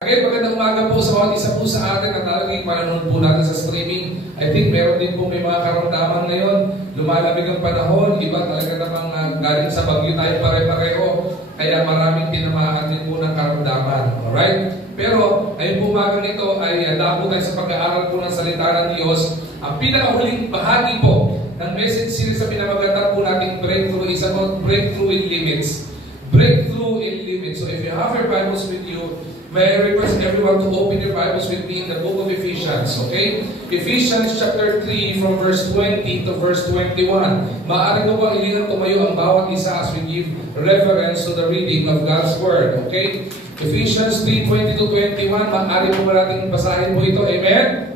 Okay, magandang umaga po sa bawat isa po sa atin at talagang manonood po natin sa streaming. I think meron din po may mga karamdaman ngayon. Lumalamig ang panahon, iba talaga namang galing sa bagyo tayo pare-pareho. Kaya maraming tinamaan din po ng karamdaman. Alright? Pero ngayong umagang ito ay dahil tayo sa pag-aaral po ng salita ng Diyos. Ang pinakahuling bahagi po ng message series sa pinamagatan po nating breakthrough is about breakthrough in limits. Breakthrough in limits. So if you have your Bibles with you, may I request everyone to open your Bibles with me in the book of Ephesians, okay? Ephesians chapter 3 from verse 20 to verse 21. Maaari ko bang ilinang tumayo ang bawat isa as we give reverence to the reading of God's Word, okay? Ephesians 3:20 to 21, maaari po ba natin basahin po ito, amen?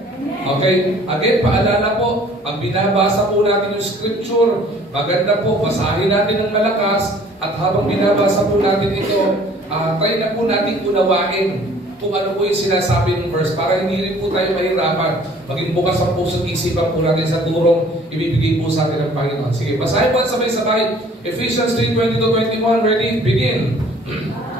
Okay, again, paalala po, pag binabasa po natin yung scripture, maganda po, basahin natin ng malakas, at habang binabasa po natin ito, try na po natin unawain kung ano po yung sinasabi ng verse para hindi rin po tayo mahirapan. Maging bukas ang puso at isipan po natin sa turong ibibigay po sa atin ng Panginoon. Sige, basahin po at sabay-sabay. Ephesians 3:20 to 21. Ready? Begin.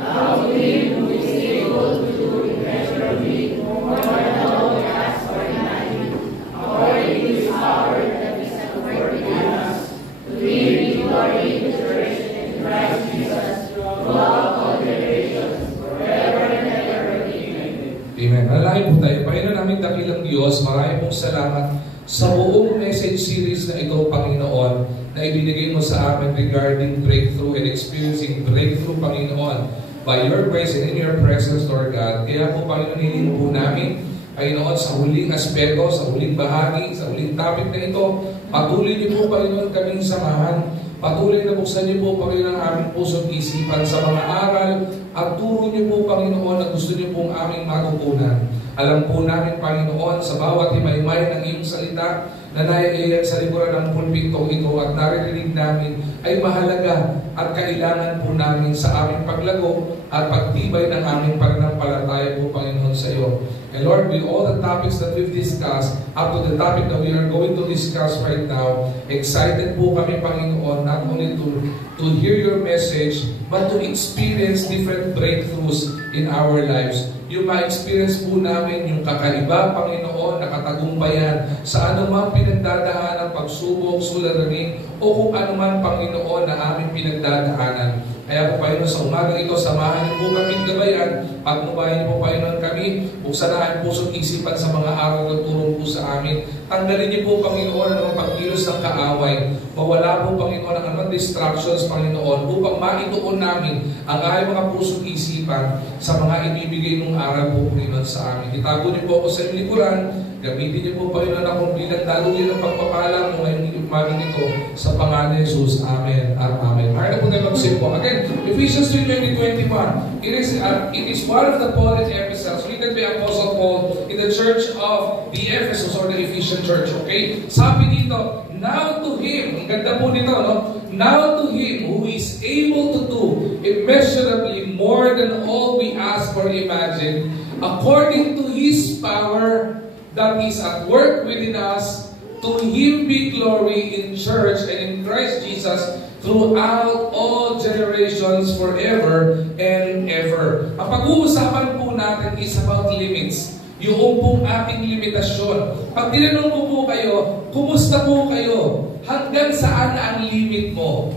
Now to him who is able to do immeasurably more than all we ask or imagine, according to his power that is at work within us, to him be glory in the church and in Christ Jesus, throughout all generations, forever and ever. Amen. Amen. Manalangin po tayo. Panginoon namin dakilang Diyos, maraming pong salamat sa buong message series na ito, Panginoon, na ibinigay mo sa amin regarding breakthrough and experiencing breakthrough, Panginoon, by your grace and in your presence, Lord God. Kaya po, Panginoon, hilin po namin, Panginoon, sa huling aspeto, sa huling bahagi, sa huling topic na ito, patuloy niyo po, Panginoon, kaming samahan. Patuloy na buksan niyo po, Panginoon, ang aming puso at isipan sa mga aral at turo niyo po, Panginoon, na gusto niyo pong aming matutunan. Alam po namin, Panginoon, sa bawat himaymay ng iyong salita na naiiyak sa likuran ng pulpito ito at naririnig namin ay mahalaga at kailangan po namin sa aming paglago at pagtibay ng aming pananampalataya po, Panginoon, sa iyo. And Lord, with all the topics that we've discussed, up to the topic that we are going to discuss right now, excited po kami, Panginoon, not only to hear your message, but to experience different breakthroughs in our lives. Yung ma-experience po namin yung kakaiba, Panginoon, na katagumpayan sa anumang pinagdadaanan, pagsubok, suliranin, o kung anuman, Panginoon, na aming pinagdadaanan. Kaya po, Panginoon, sa umagang ito, samahan niyo po kami gabayan, pagmubayan niyo po, Panginoon, kami, buksan na ang puso't isipan sa mga araw na turong po sa amin. Tanggalin niyo po, Panginoon, ang mga pagkilos ng kaaway. Mawala po, Panginoon, ang anumang distractions, Panginoon, upang maituon namin ang aming mga puso't isipan sa mga ibibigay mong aral po, Panginoon, sa amin. Itago niyo po ako sa inyong likuran. Gamitin niyo po, Panginoon, akong bilang daluyan ng pagpapala mo ngayong umagang ito sa pangalan ni Jesus. Amen at amen. Mahal na po tayo mag-simpo. Again, Ephesians 3:20-21. It is one of the Pauline epistles written by Apostle Paul in the church of the Ephesus or the Ephesian church. Okay? Sabi dito, now to Him, ang ganda po nito, no? Now to Him who is able to do immeasurably more than all we ask or imagine, according to His power that is at work within us, to Him be glory in church and in Christ Jesus throughout all generations forever and ever. Ang pag-uusapan po natin is about limits. Yung pong ating limitasyon. Pag tinanong ko po kayo, kumusta po kayo? Hanggang saan na ang limit mo?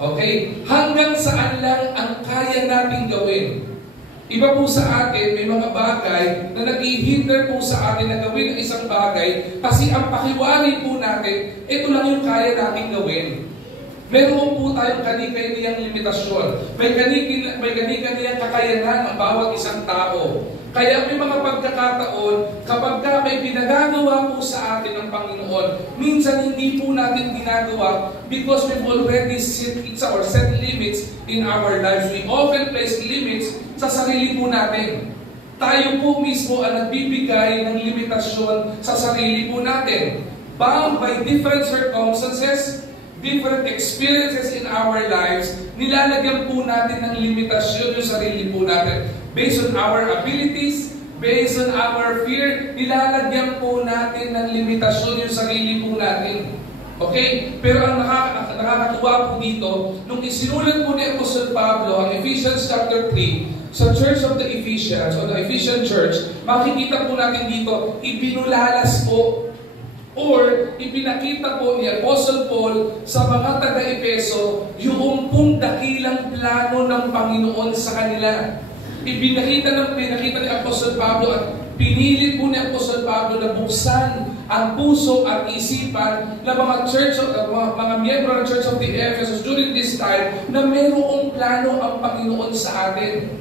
Okay? Hanggang saan lang ang kaya nating gawin? Iba po sa atin, may mga bagay na nag-ihinder po sa atin na gawin ang isang bagay kasi ang pakiwari po natin, ito lang yung kaya nating gawin. Meron po tayong kani-kaniyang limitasyon. May kani-kaniyang kakayanan ang bawat isang tao. Kaya may mga pagkakataon, kapag may pinagagawa po sa atin ng Panginoon, minsan hindi po natin ginagawa because we've already set limits in our lives. We often place limits sa sarili po natin. Tayo po mismo ang nagbibigay ng limitasyon sa sarili po natin. Bound by different circumstances, different experiences in our lives, nilalagyan po natin ng limitasyon yung sarili po natin. Based on our abilities, based on our fear, nilalagyan po natin ng limitasyon yung sarili po natin. Okay? Pero ang nakakatuwa po dito, nung isinulat po ni Apostle Pablo ang Ephesians chapter 3 sa Church of the Ephesians, o the Ephesian Church, makikita po natin dito, ibinulalas po or ipinakita po ni Apostle Paul sa mga taga-Epeso yung pong dakilang plano ng Panginoon sa kanila. Pinakita ni Apostle Pablo at pinilit po ni Apostle Pablo na buksan ang puso at isipan ng mga miyembro ng Church of the Ephesus during this time na mayroong plano ang Panginoon sa atin.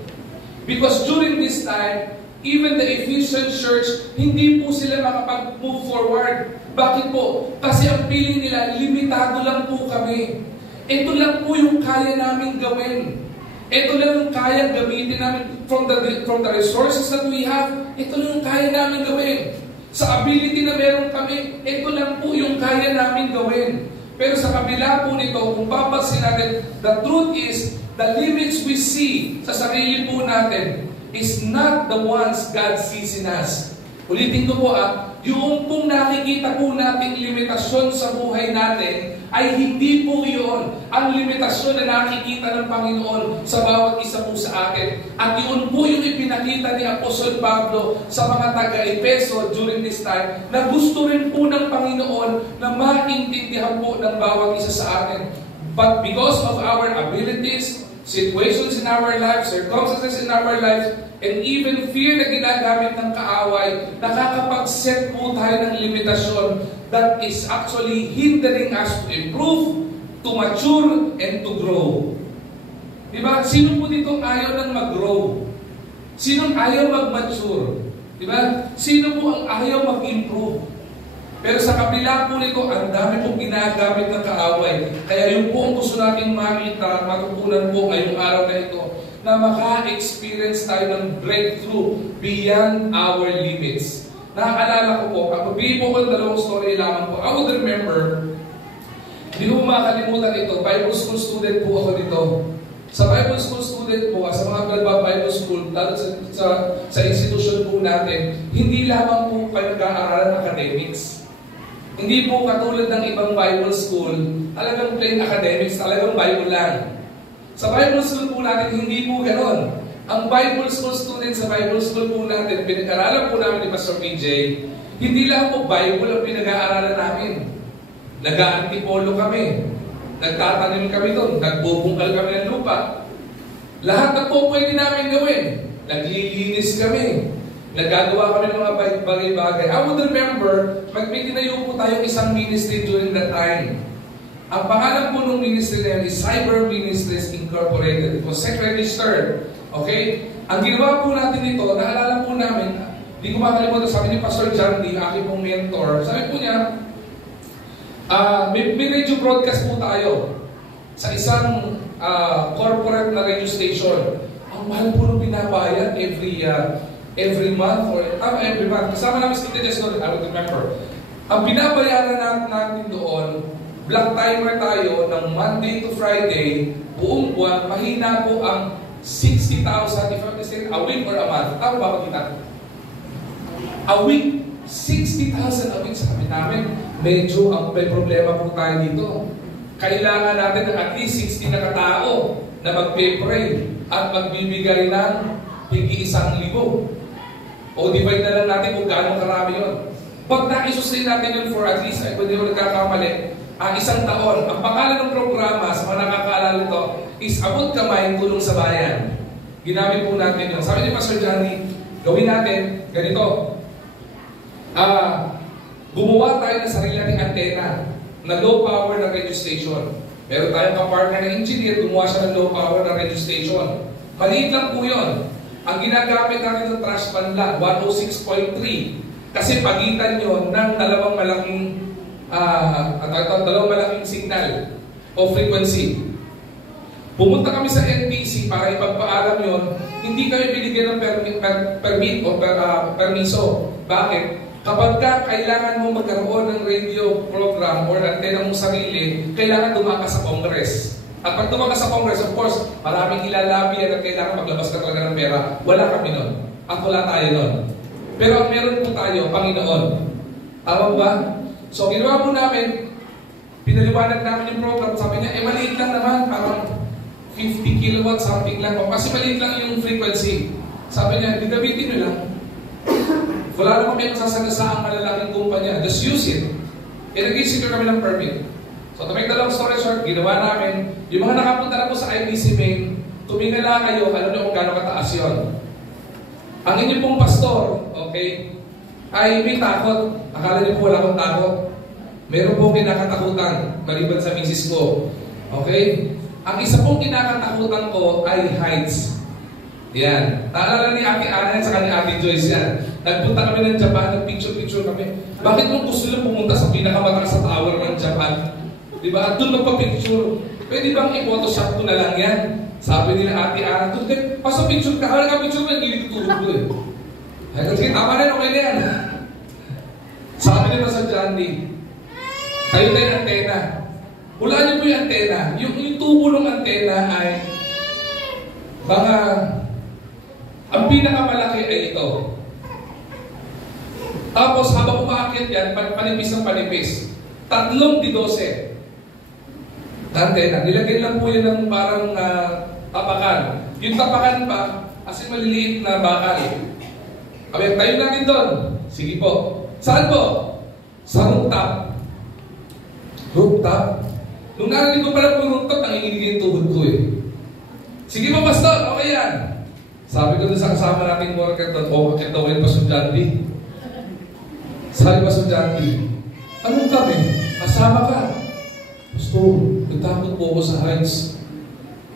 Because during this time, even the Ephesian church, hindi po sila makapag-move forward. Bakit po? Kasi ang feeling nila, limitado lang po kami. Ito lang po yung kaya namin gawin. Ito lang yung kaya gamitin namin from the resources that we have. Ito lang yung kaya namin gawin. Sa ability na meron kami, ito lang po yung kaya namin gawin. Pero sa kabila po nito, kung papansin natin, the truth is, the limits we see sa sarili po natin is not the ones God sees in us. Ulitin ko po yung pong nakikita po nating limitasyon sa buhay natin ay hindi po yun ang limitasyon na nakikita ng Panginoon sa bawat isa po sa atin. At yun po yung ipinakita ni Apostle Pablo sa mga taga-Epeso during this time na gusto rin po ng Panginoon na maintindihan po ng bawat isa sa atin. But because of our abilities, situations in our lives, circumstances in our lives, and even fear na ginagamit ng kaaway, nakakapag-set po tayo ng limitasyon that is actually hindering us to improve, to mature, and to grow. Diba? Sino po dito ayaw ng mag-grow? Sino ayaw mag-mature? Diba? Sino po ang ayaw mag-improve? Pero sa kabila po nito, ang dami pong ginagamit ng kaaway. Kaya yung po ang gusto nating makita, matutunan po ngayong araw na ito, na maka-experience tayo ng breakthrough beyond our limits. Nakaalala ko po, kapag po ko ng dalawang story lamang po, I would remember, hindi ko makalimutan ito, Bible school student po ako dito. Sa Bible school student po, sa mga Bible school, lalo sa institution po natin, hindi lamang po kayo nag-aaralan academics. Hindi po katulad ng ibang Bible school, talagang plain academics, talagang Bible lang. Sa Bible school po natin, hindi po ganon. Ang Bible school students sa Bible school po natin, pinag-aralan po namin ni Pastor PJ, hindi lang po Bible ang pinag-aaralan namin. Nag-aantipolo kami, nagtatanim kami doon, nagbubungkal kami ng lupa. Lahat na po pwede namin gawin. Naglilinis kami. Nagagawa kami ng mga bagay-bagay. I would remember, magpitinayo po tayo isang ministry during that time. Ang pangalan po ng ministry na yan is Cyber Ministries Incorporated. It was registered. Okay? Ang ginawa po natin dito, naalala po namin, hindi ko makalimutan, sabi ni Pastor John D, aking pong mentor, sabi po niya, may radio broadcast po tayo sa isang corporate na radio station. Ang mahal po nung binabayad every month or every month. Kasama namin si Tita Jess doon, I would remember. Ang binabayaran natin doon, black timer tayo ng Monday to Friday, buong buwan, mahina po ang 60,000, if I'm mistaken, a week or a month. Tama ba kita? A week, 60,000 a week. Sabi namin, medyo may problema po tayo dito. Kailangan natin ng at least 60 na katao na mag-pray at magbibigay ng higi 1,000. O divide na lang natin kung gaano karami yun. Pag na-isustain natin yun for at least, ay pwede ko nagkakamali, isang taon. Ang pangalan ng programa sa mga nakakaalala nito is Abot Kamay, Tulong sa Bayan. Ginamit po natin yun. Sabi ni Pastor Johnny, gawin natin ganito. Gumawa tayo ng sarili nating antena na low power na radio station. Meron tayong kapartner na engineer, gumawa siya ng low power na radio station. Maliit lang po yun. Ang ginagamit natin ng trash pan lang, 106.3. Kasi pagitan yun ng dalawang malaking signal o frequency. Pumunta kami sa NTC para ipagpaalam yon, hindi kami binigyan ng permit o permiso. Bakit? Kapag kailangan mo magkaroon ng radio program or antena mong sarili, kailangan dumakas sa Congress. At pag dumakas sa Congress, of course, maraming ilalabihan at kailangan maglabas ka talaga ng pera. Wala kami nun. At wala tayo nun. Pero ang meron po tayo, Panginoon. Tama ba? So, ginawa po namin, Pinaliwanag namin yung program. Sabi niya, maliit lang naman. Parang 50 kilowatts, something lang. Kasi maliit lang yung frequency. Sabi niya, di gamitin nyo lang. Wala naman kami masasagasaang malalaking kumpanya. Just use it. Nag-isip kami ng permit. So, to make the long story short, ginawa namin. Yung mga nakapunta na po sa IBC main, tumingala kayo, alam niyo kung gano'ng kataas yun. Ang inyong pong pastor, okay, ay may takot. Akala niyo po wala akong takot. Meron pong kinakatakutan, maliban sa misis ko. Okay? Ang isa pong kinakatakutan ko ay heights. Yan. Naalala ni Ate Ana at saka ni Ate Joyce yan. Nagpunta kami ng Japan, nag-picture-picture kami. Bakit mo gusto nyo pumunta sa pinakamataas sa tower ng Japan? Diba? At doon magpa-picture. Pwede bang i-photoshop ko na lang yan? Sabi nila Ate Ana, doon pasok picture ka. Wala ka picture mo, hindi tutulog ko eh. Ay, sige, tama na, okay na yan. Sabi nila sa John D, kayo na yung antena. Hulaan niyo po yung antena. Yung tubo ng antena ay mga ang pinakamalaki ay ito. Tapos habang umaakit yan, panipis ng panipis. 3 D12. Antena. Nilagay lang po yan ng parang tapakan. Yung tapakan pa, kasi maliliit na bakal. Kaya tayo natin doon. Sige po. Saan po? Sa rooftop. Rooftop? Nung narinig ko pala po rooftop, nanginginig yung tuhod ko eh. Sige po, Pastor. Okay yan. Sabi ko doon sa kasama nating worker doon, bakit daw yung Pastor John D? Sabi Pastor John D, anong kami? Kasama ka. Pastor, natakot po ako sa heights.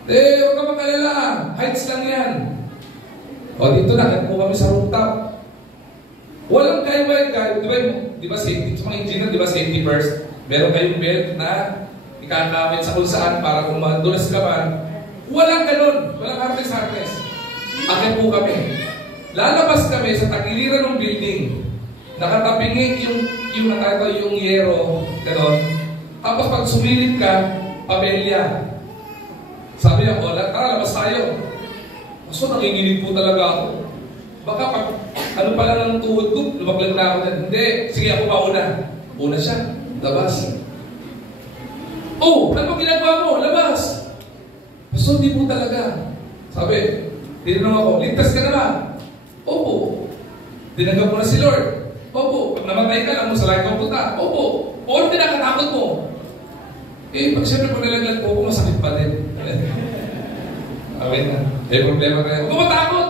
Huwag ka mag-alala. Heights lang yan. O dito na, po kami sa rooftop. Walang guide. Di ba safety? Sa mga engineer, di ba safety first? Meron kayong belt na ikakamit sa kung saan para kung madulas ka man. Walang ganun. Walang harness. Akin po kami. Lalabas kami sa tagiliran ng building. Nakatabingi yung yero. Ganon. Tapos pag sumilip ka, pabelya. Sabi niya, tara, labas tayo. So, nanginginig po talaga ako. Baka pag ano pala ng tuhod ko, lumaglag na ako na. Hindi, sige ako mauna. Una siya, labas. Oh, ano ba ginagawa mo? Labas. So, hindi po talaga. Sabi, tinanong ako, ligtas ka naman? Opo. Tinanggap mo na si Lord? Opo. Pag namatay ka lang mo sa langit ng punta? Opo. O ano tinakatakot mo? Pag siyempre pag nalaglag po ako, masakit pa din. Amen na. Problema tayo. Huwag matakot!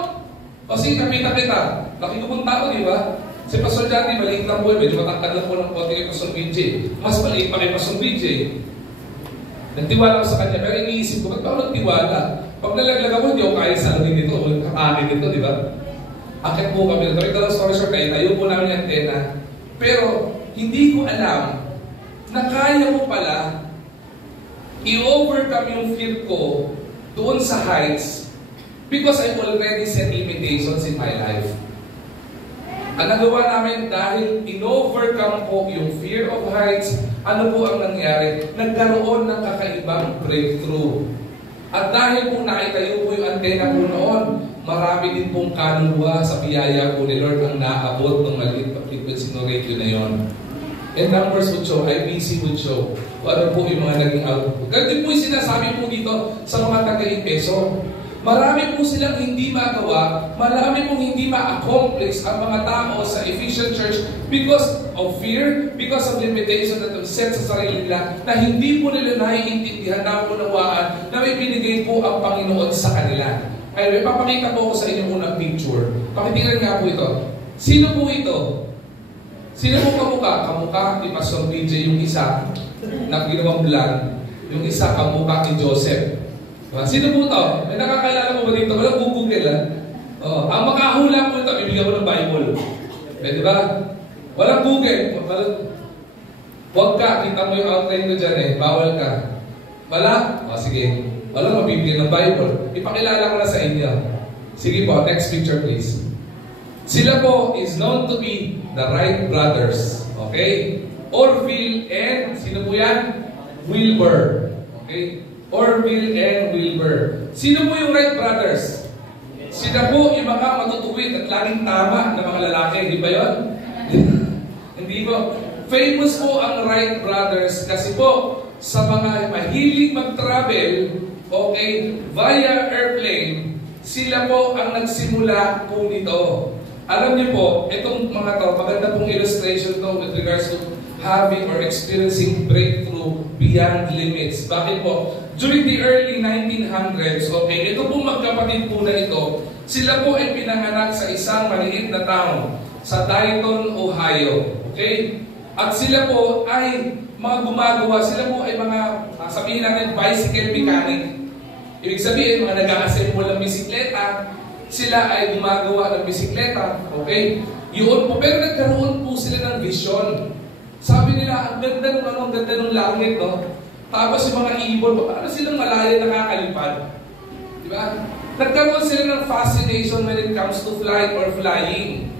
Kasi kapita kita. Laki ko pong tao, di ba? Si Pastor Johnny, maliit lang po. Medyo matangkad lang po ng konti kay Pastor BJ. Mas maliit pa kay Pastor BJ. Nagtiwala ko sa kanya, pero iniisip ko, ba't ba ako nagtiwala? Pag nalaglag ako, hindi ako kaya sa alunin nito, o katanin nito, di ba? Akit po kami. Ito lang story short kayo, tayo po namin yung antena. Pero, hindi ko alam na kaya mo pala i-overcome yung fear ko doon sa heights because I've already set limitations in my life. Ang nagawa namin dahil in-overcome ko yung fear of heights, ano po ang nangyari? Nagkaroon ng kakaibang breakthrough. At dahil po nakitayo po yung antena po noon, marami din pong kaluluwa sa biyaya po ni Lord ang naabot ng maliit na frequency ng radio na yon. And numbers would show, IBC would show, ano po yung mga naging output. Ganito po yung sinasabi po dito sa mga taga-Efeso. Marami po silang hindi magawa, marami pong hindi ma-accomplish ang mga tao sa Ephesian Church because of fear, because of limitation that set sa sarili nila, na hindi po nila naiintindihan na unawaan na may binigay po ang Panginoon sa kanila. Ay, may papakita po ko sa inyong unang picture. Pakitingnan nga po ito. Sino po ito? Sino po kamukha? Kamukha ni Pastor BJ, yung isa na ginawang vlog, yung isa kamukha ni Joseph. Sino po ito? May nakakilala mo ba dito? Walang Google ha? Ang makahula po ito, bibigyan ko ng Bible. Di ba? Walang Google. Huwag ka, kita mo yung outline ko dyan eh. Bawal ka. Wala? Sige. Walang mabibigyan ng Bible. Ipakilala ko na sa inyo. Sige po, next picture please. Sila po is known to be the Wright brothers. Okay? Orville and, sino po yan? Wilbur. Okay? Orville and Wilbur. Sino po yung Wright brothers? Sila po yung mga matutuwid at laging tama na mga lalaki. Di ba yun? Hindi po. Famous po ang Wright brothers kasi po sa mga mahilig mag-travel, okay, via airplane, sila po ang nagsimula po nito. Alam niyo po, itong mga to, maganda pong illustration to with regards to having or experiencing breakthrough beyond limits. Bakit po? During the early 1900s, okay, ito pong magkapatid po na ito, sila po ay pinanganak sa isang maliit na town sa Dayton, Ohio. Okay? At sila po ay mga gumagawa, sila po ay mga, sabihin natin, bicycle mechanic. Ibig sabihin, mga nag-a-assemble ng bisikleta, sila ay gumagawa ng bisikleta. Okay? Yun po. Pero nagkaroon po sila ng vision. Sabi nila, ang ganda ng ang ganda ng langit, no? Tapos yung mga ibon, paano silang malaya nakakalipad? Diba? Nagkaroon sila ng fascination when it comes to flight or flying.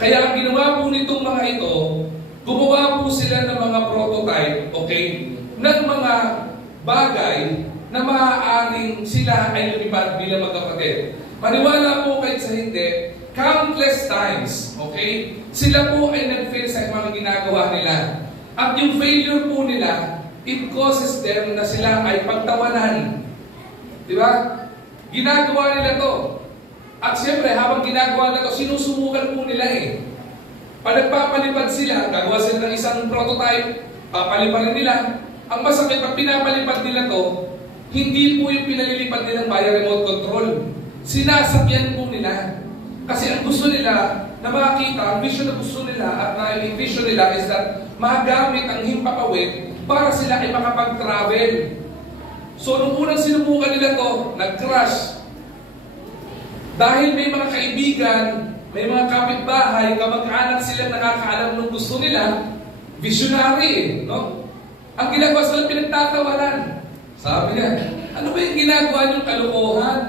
Kaya ang ginawa po nitong mga ito, gumawa po sila ng mga prototype, okay, ng mga bagay na maaaring sila ay lumipad bilang magkapatid. Maniwala po kayo sa hindi, countless times, okay, sila po ay nag-fail sa mga ginagawa nila. At yung failure po nila, it causes them na sila ay pagtawanan. Diba? Ginagawa nila to. At siyempre, habang ginagawa nila to, sinusubukan po nila eh. Pag nagpapalipad sila, gagawa sila ng isang prototype, papaliparin nila. Ang masakit, pag pinapalipad nila to, hindi po yung pinalilipad nilang via remote control. Sinasakyan po nila. Kasi ang gusto nila na makita, ang vision na gusto nila at ang vision nila is that magamit ang himpapawid para sila ay makapag-travel. So, nung unang sinubukan nila to, nag-crash. Dahil may mga kaibigan, may mga kapitbahay, kamag-anak sila nakakaalam ng gusto nila, visionary, no? Ang ginagawa sila, pinagtatawanan. Sabi niya, ano ba yung ginagawa niyong kalokohan?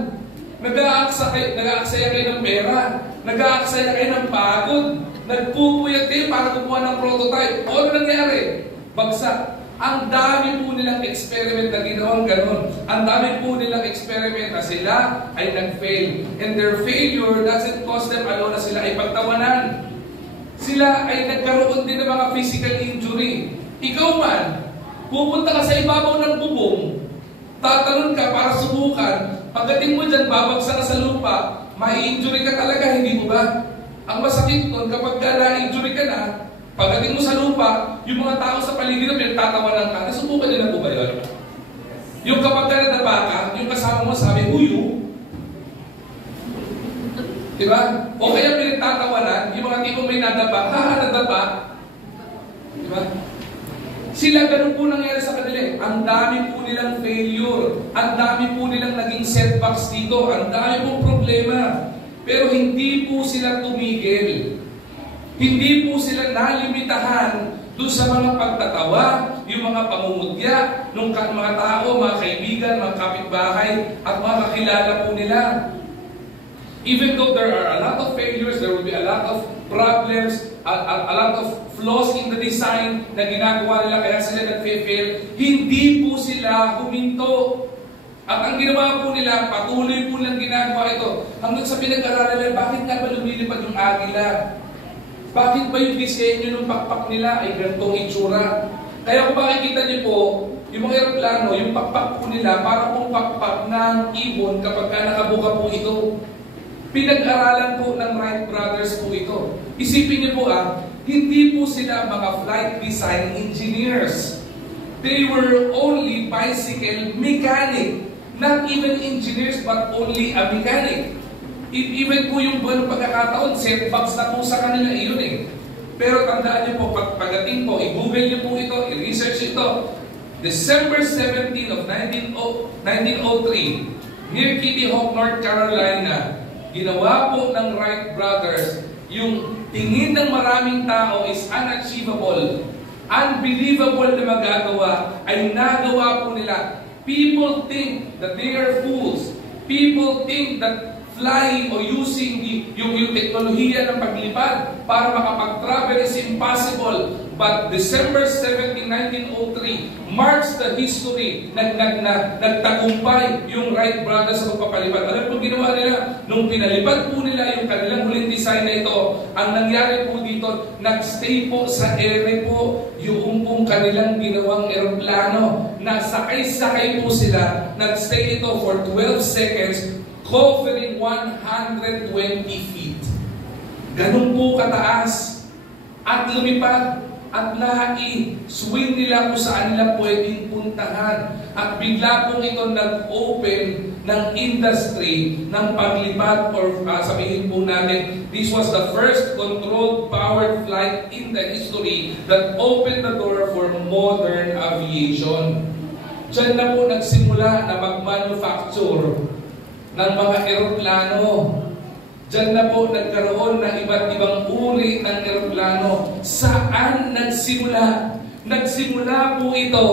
Nag-aaksaya kayo ng pera, nag-aaksaya kayo ng pagod, nagpupuyat kayo para kumuha ng prototype. O ano nangyari? Bagsak. Ang dami po nilang experiment na ginawang ganun. Ang dami po nilang experiment na sila ay nag-fail. And their failure doesn't cause them alone na sila ay pagtawanan. Sila ay nagkaroon din ng mga physical injury. Ikaw man, pupunta ka sa ibabaw ng bubong, tatalon ka para subukan, pagdating mo dyan, babagsak ka sa lupa, mai-injury ka talaga, hindi mo ba? Ang masakit nun, kapag na-injury ka na, pagdating mo sa lupa, yung mga tao sa paligid na pinagtatawanan ka, nasubukan nila po ba yun? Yung kapag ka nadapa ka, yung kasama mo sabi, huyu. Diba? O kaya pinagtatawanan, yung mga tipong may nadapa, haha, nadapa. Diba? Sila ganun po nangyari sa kanila. Ang dami po nilang failure. Ang dami po nilang naging setbacks dito. Ang dami pong problema. Pero hindi po sila tumigil. Hindi po sila nalimitahan doon sa mga pagtatawa, yung mga pamumutya, ng mga tao, mga kaibigan, mga kapitbahay, at mga kakilala po nila. Even though there are a lot of failures, there will be a lot of problems, a lot of flaws in the design na ginagawa nila kaya sila nag-fail, hindi po sila huminto. At ang ginawa po nila, patuloy po lang ginagawa ito. Hanggang sa pinag-aralan nila, bakit nga ba lumilipad yung agila? Bakit ba yung disenyo ng pakpak nila ay ganitong itsura? Kaya kung makikita niyo po, yung mga aeroplano, yung pakpak po nila, para pong pakpak ng ibon kapag nakabuka po ito. Pinag-aralan po ng Wright brothers po ito. Isipin niyo po hindi po sila mga flight design engineers. They were only bicycle mechanic. Not even engineers, but only a mechanic. Even po yung buwan pagkakataon, setbacks na po sa kanila iyon eh. Pero tandaan niyo po, pagdating po, i-google niyo po ito, i-research ito. December 17 of 1903, near Kitty Hawk, North Carolina, ginawa po ng Wright brothers, yung tingin ng maraming tao is unachievable, unbelievable na magagawa, ay nagawa po nila. People think that they are fools. People think that flying o using yung teknolohiya ng paglipad para makapag-travel is impossible. But December 17, 1903 marks the history. Nagtagumpay yung Wright brothers sa pagpapalipad. Alam po ginawa nila? Nung pinalipad po nila yung kanilang huling design na ito, ang nangyari po dito, nagstay po sa ere po yung pong kanilang ginawang eroplano. Nasakay-sakay po sila, nagstay ito for 12 seconds, covering 120 feet. Ganun po kataas. At lumipad at swing nila kung saan nila pwedeng puntahan. At bigla pong ito nag-open ng industry ng paglipad or sabihin po natin, this was the first controlled powered flight in the history that opened the door for modern aviation. Diyan na po nagsimula na mag-manufacture ng mga eroplano. Diyan na po nagkaroon ng iba't ibang uri ng eroplano. Saan nagsimula? Nagsimula po ito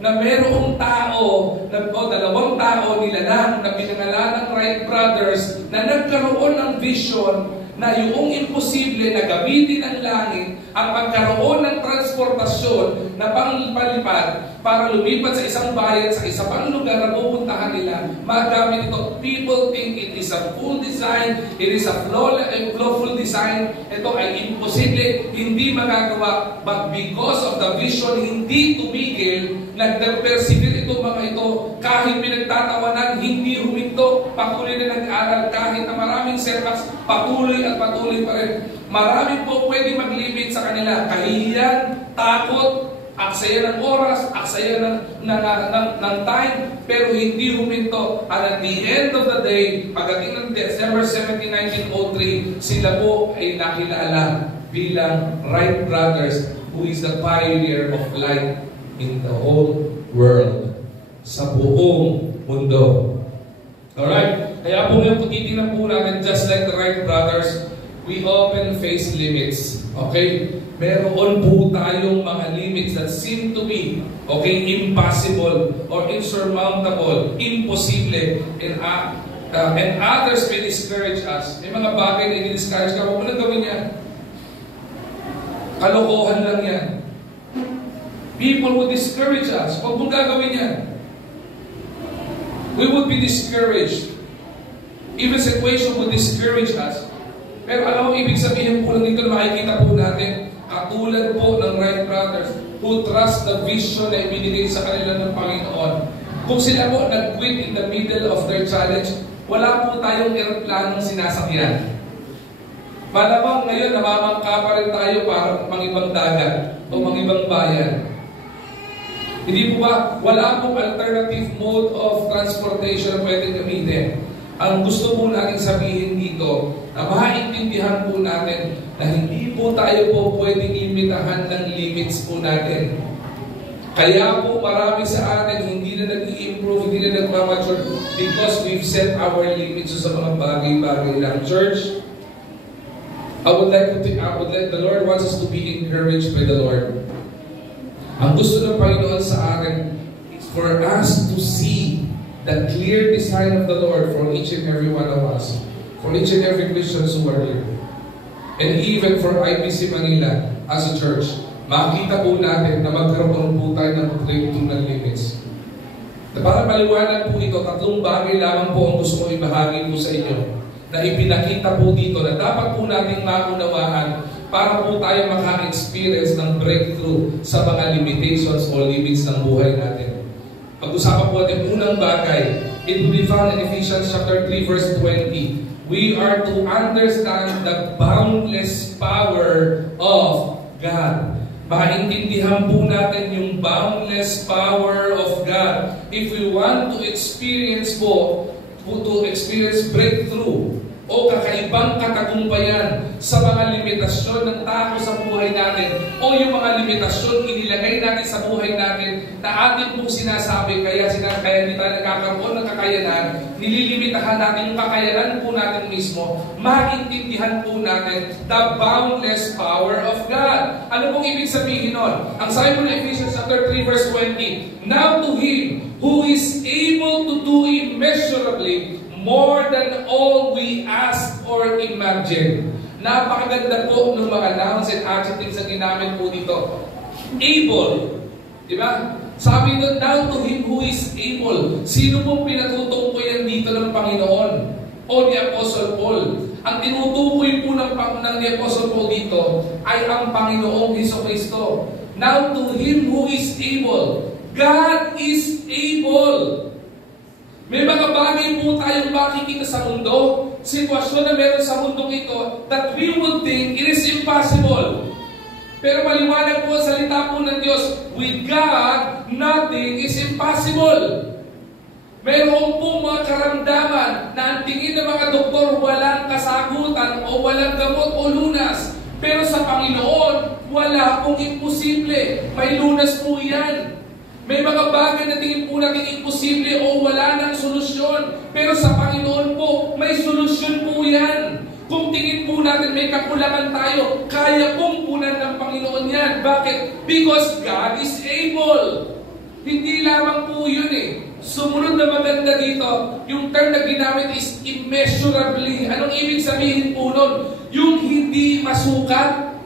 na merong tao, dalawang tao nilalang na pinangalan ng Wright brothers na nagkaroon ng vision na yung imposible na gamitin ang langit at magkaroon ng transportasyon na panglipad para lumipat sa isang bayan, sa isa pang lugar na pupuntahan nila, magamit ito. People think it is a full design, it is a flawful design. Ito ay imposible, hindi magagawa. But because of the vision, hindi tumigil, nag-persevere ito mga ito. Kahit pinagtatawanan, hindi huminto. Patuloy na nag-aaral kahit na maraming setbacks, patuloy at patuloy pa rin. Marami po pwede mag-limit sa kanila. Kahihiyan, takot, aksaya ng oras, aksaya ng time, pero hindi huminto. At at the end of the day, pagdating ng December 17, 1903, sila po ay nakilala bilang Wright brothers, who is the pioneer of flight in the whole world. Sa buong mundo. Alright? Kaya po ngayon, kung titignan po natin, just like the Wright brothers, we often face limits. Okay? Meron po tayong mga limits that seem to be, okay, impossible or insurmountable, imposible, and others may discourage us. May mga bagay na i-discourage ka, huwag mo na gawin yan. Kalokohan lang yan. People would discourage us. Huwag mong gagawin yan. We would be discouraged. Even situation would discourage us. Pero alam mo, ibig sabihin po lang dito na makikita po natin, katulad po ng Wright brothers who trust the vision na ibinigay sa kanila ng Panginoon. Kung sila po nag-quit in the middle of their challenge, wala po tayong eroplanong sinasakyan. Malamang ngayon, namamangka pa rin tayo para mangibang dagat o mangibang bayan. Hindi po ba, wala pong alternative mode of transportation na pwedeng gamitin. Ang gusto po natin sabihin dito, na maintindihan po natin na hindi po tayo po pwedeng limitahan ng limits po natin. Kaya po marami sa atin hindi na nag-i-improve, hindi na nag-mature because we've set our limits sa mga bagay-bagay lang. Church, I would like the Lord wants us to be encouraged by the Lord. Ang gusto ng Panginoon sa atin is for us to see the clear design of the Lord for each and every one of us, for each and every Christians who are here, and even for IBC Manila as a church. Makita po natin na magkaroon po tayo ng breakthrough ng limits. Para maliwanag po ito, tatlong bagay lamang po ang gusto ko ibahagi po sa inyo na ipinakita po dito na dapat po nating maunawaan para po tayo maka-experience ng breakthrough sa mga limitations o limits ng buhay natin. Pag-usapan po natin unang bagay, it will be found in Ephesians chapter 3 verse 20. We are to understand the boundless power of God. Maintindihan po natin yung boundless power of God. If we want to experience breakthrough o kakaibang katagumpayan sa mga limitasyon ng tao sa buhay natin o yung mga limitasyon inilagay natin sa buhay natin na atin pong sinasabi kaya hindi tayo nagkakaroon ng kakayanan, nililimitahan natin yung kakayanan po natin mismo, maintindihan po natin the boundless power of God. Ano pong ibig sabihin nun? Ang sabi po ng Ephesians chapter 3 verse 20, now to Him who is able to do immeasurably more than all we ask or imagine. Napakaganda po ng mga nouns and adjectives na ginamit po dito. Able. Diba? Sabi doon, now to Him who is able. Sino pong pinatutungkoyan dito ng Panginoon? O ni Apostle Paul? Ang tinutukoy po ng ni Apostle Paul dito ay ang Panginoong Hesukristo. Now to Him who is able. God is able. May mga bagay po tayong makikita sa mundo, sitwasyon na meron sa mundong ito, that we would think it is impossible. Pero maliwanag po sa salita po ng Diyos, with God, nothing is impossible. Mayroon po mga karamdaman na ang tingin ng mga doktor walang kasagutan o walang gamot o lunas. Pero sa Panginoon, wala pong imposible. May lunas po yan. May mga bagay na tingin po natin imposible o wala ng solusyon. Pero sa Panginoon po, may solusyon po yan. Kung tingin po natin may kakulangan tayo, kaya pong punan ng Panginoon yan. Bakit? Because God is able. Hindi lamang po yun Sumunod na maganda dito, yung term na ginamit is immeasurably. Anong ibig sabihin po nun? Yung hindi masukat.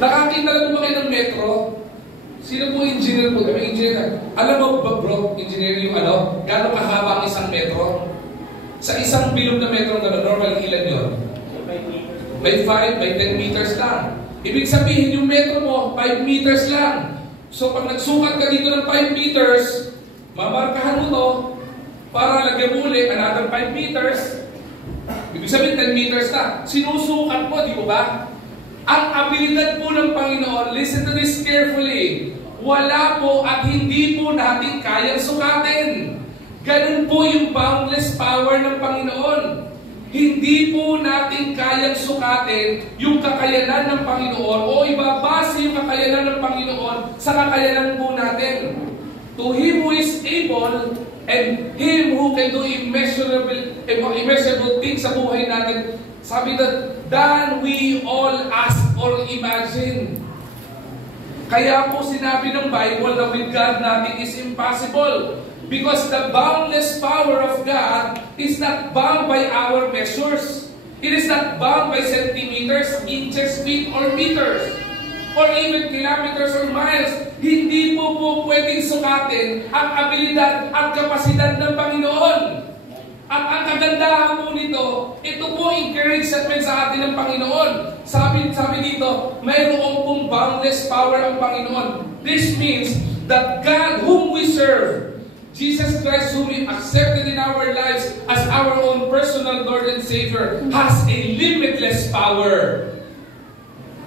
Nakakita lang po ba kayo ng metro? Sino po engineer po? May engineer. Alam mo ba bro, engineer yung gano'ng kahaba ang isang metro? Sa isang bilog na metro na normal, ilan yun? May 5, may 10 meters lang. Ibig sabihin yung metro mo, 5 meters lang. So pag nagsukat ka dito ng 5 meters, mamarkahan mo to para lagyan mo ulit another 5 meters. Ibig sabihin 10 meters na. Sinusukat mo, di ba? Ang abilidad po ng Panginoon, listen to this carefully, wala po at hindi po natin kayang sukatin. Ganun po yung boundless power ng Panginoon. Hindi po natin kayang sukatin yung kakayanan ng Panginoon o ibabase yung kakayanan ng Panginoon sa kakayanan po natin. To Him who is able and Him who can do immeasurable things sa buhay natin, sabi that, than we all ask or imagine. Kaya po sinabi ng Bible na with God nothing is impossible. Because the boundless power of God is not bound by our measures. It is not bound by centimeters, inches, feet, or meters, or even kilometers or miles. Hindi po pwedeng sukatin ang abilidad at kapasidad ng Panginoon. At ang kagandahan po nito, ito po encouragement sa atin ng Panginoon. Sabi dito, mayroon pong boundless power ang Panginoon. This means that God whom we serve, Jesus Christ whom we accepted in our lives as our own personal Lord and Savior, has a limitless power.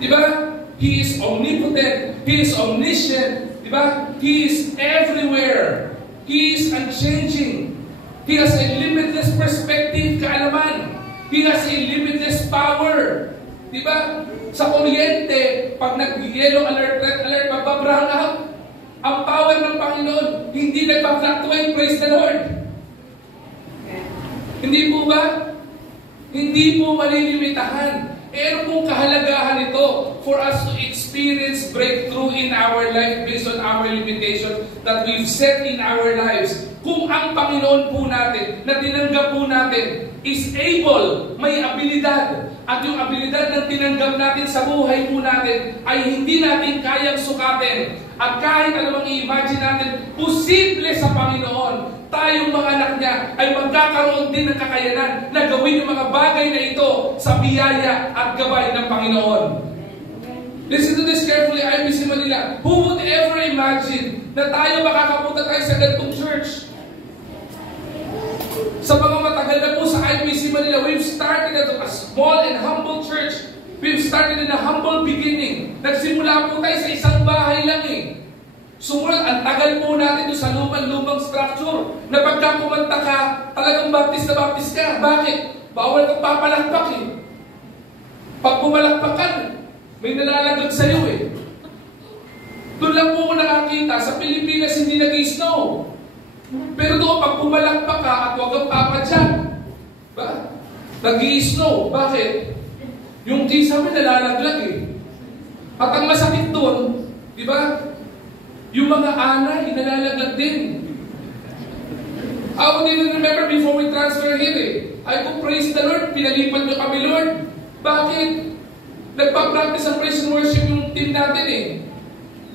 Diba? He is omnipotent. He is omniscient. Diba? He is everywhere. He is unchanging. He has a limitless perspective, kaalaman. He has a limitless power. Diba? Sa kuryente, pag nag-yellow alert, red alert, magbabrown out. Ang power ng Panginoon, hindi nagpa-fluctuate, praise the Lord. Hindi po ba? Hindi po malilimitahan. Ano pong kahalagahan ito for us to experience breakthrough in our life based on our limitation that we've set in our lives. Kung ang Panginoon po natin, na tinanggap po natin, is able, may abilidad, at yung abilidad na tinanggap natin sa buhay po natin ay hindi natin kayang sukatin. At kahit anumang i-imagine natin, posible sa Panginoon, tayong mga anak niya ay magkakaroon din ng kakayanan na gawin yung mga bagay na ito sa biyaya at gabay ng Panginoon. Listen to this carefully, IBC Manila. Who would ever imagine na tayo makakapunta tayo sa ganitong church? Sa mga matagal na po sa IBC Manila, we've started as a small and humble church. We've started in a humble beginning. Nagsimula po tayo sa isang bahay lang Sumunod, ang tagal po natin doon sa lumang structure na pagka kumanta ka, talagang baptist na baptist ka. Bakit? Bawal kang papalakpak Pag pumalakpak ka, may nalalaglag sa'yo Doon lang po ko nakakita, sa Pilipinas hindi nag-snow. Pero doon, pag pumalakpak ka at huwag kang papadyan, nag-i-snow. Bakit? Yung kisa may nalalaglag At ang masakit doon, di ba? Yung mga anay, nalalaglag din. I would even remember before we transfer here I could praise the Lord, pinalipat nyo kami Lord. Bakit? Nagpa-practice ang praise and worship yung team natin eh.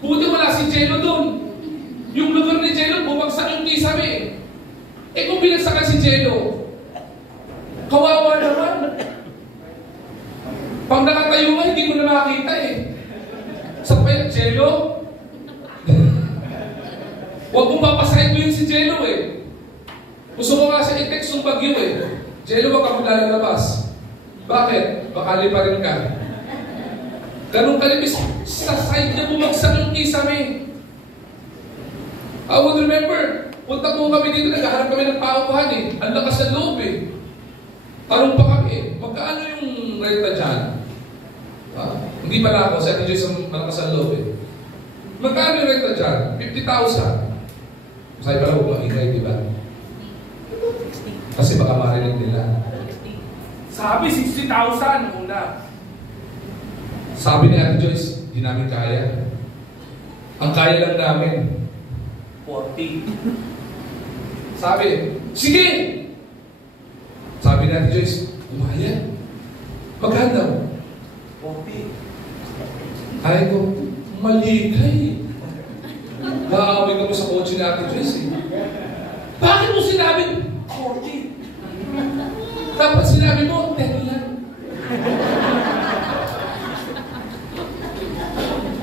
Buti wala si Jello doon. Yung lugar ni Jello, bumagsak yung kisame eh. Eh kung binagsakan si Jello, kawawa naman. Pag nakatayo nga, hindi mo na makakita eh. Sa payat, Jello? Huwag mong papasahin mo yun si Jello eh. Gusto ko nga siya i-text yung bagyo eh. Jello, wag ka maglalabas. Bakit? Baka liparin ka. Ganun kalibis, sa side niya bumagsak yung kisame. I would remember, punta po kami dito, naghahanap kami ng paupuhan eh. Ang lakas ng loob eh. Tarong pa kami eh. Magkaano yung renta dyan? Hindi pala ako, sa atin Diyos ang malakas ng loob eh. Magkaano yung renta dyan? 50,000. Masaya pala huwag maingay, di ba? Kasi baka marinig nila. Sabi, 60,000 muna. Sabi ni Ate Joyce, di namin kaya. Ang kaya lang namin, 40. Sabi, sige! Sabi ni Ate Joyce, umaya. Magkano daw? 40. Ay ko, mali ka eh. Naaway ka mo sa kotse ni Ate Joyce eh. Bakit mo sinabi 40? Dapat sinabi mo, 10 lang.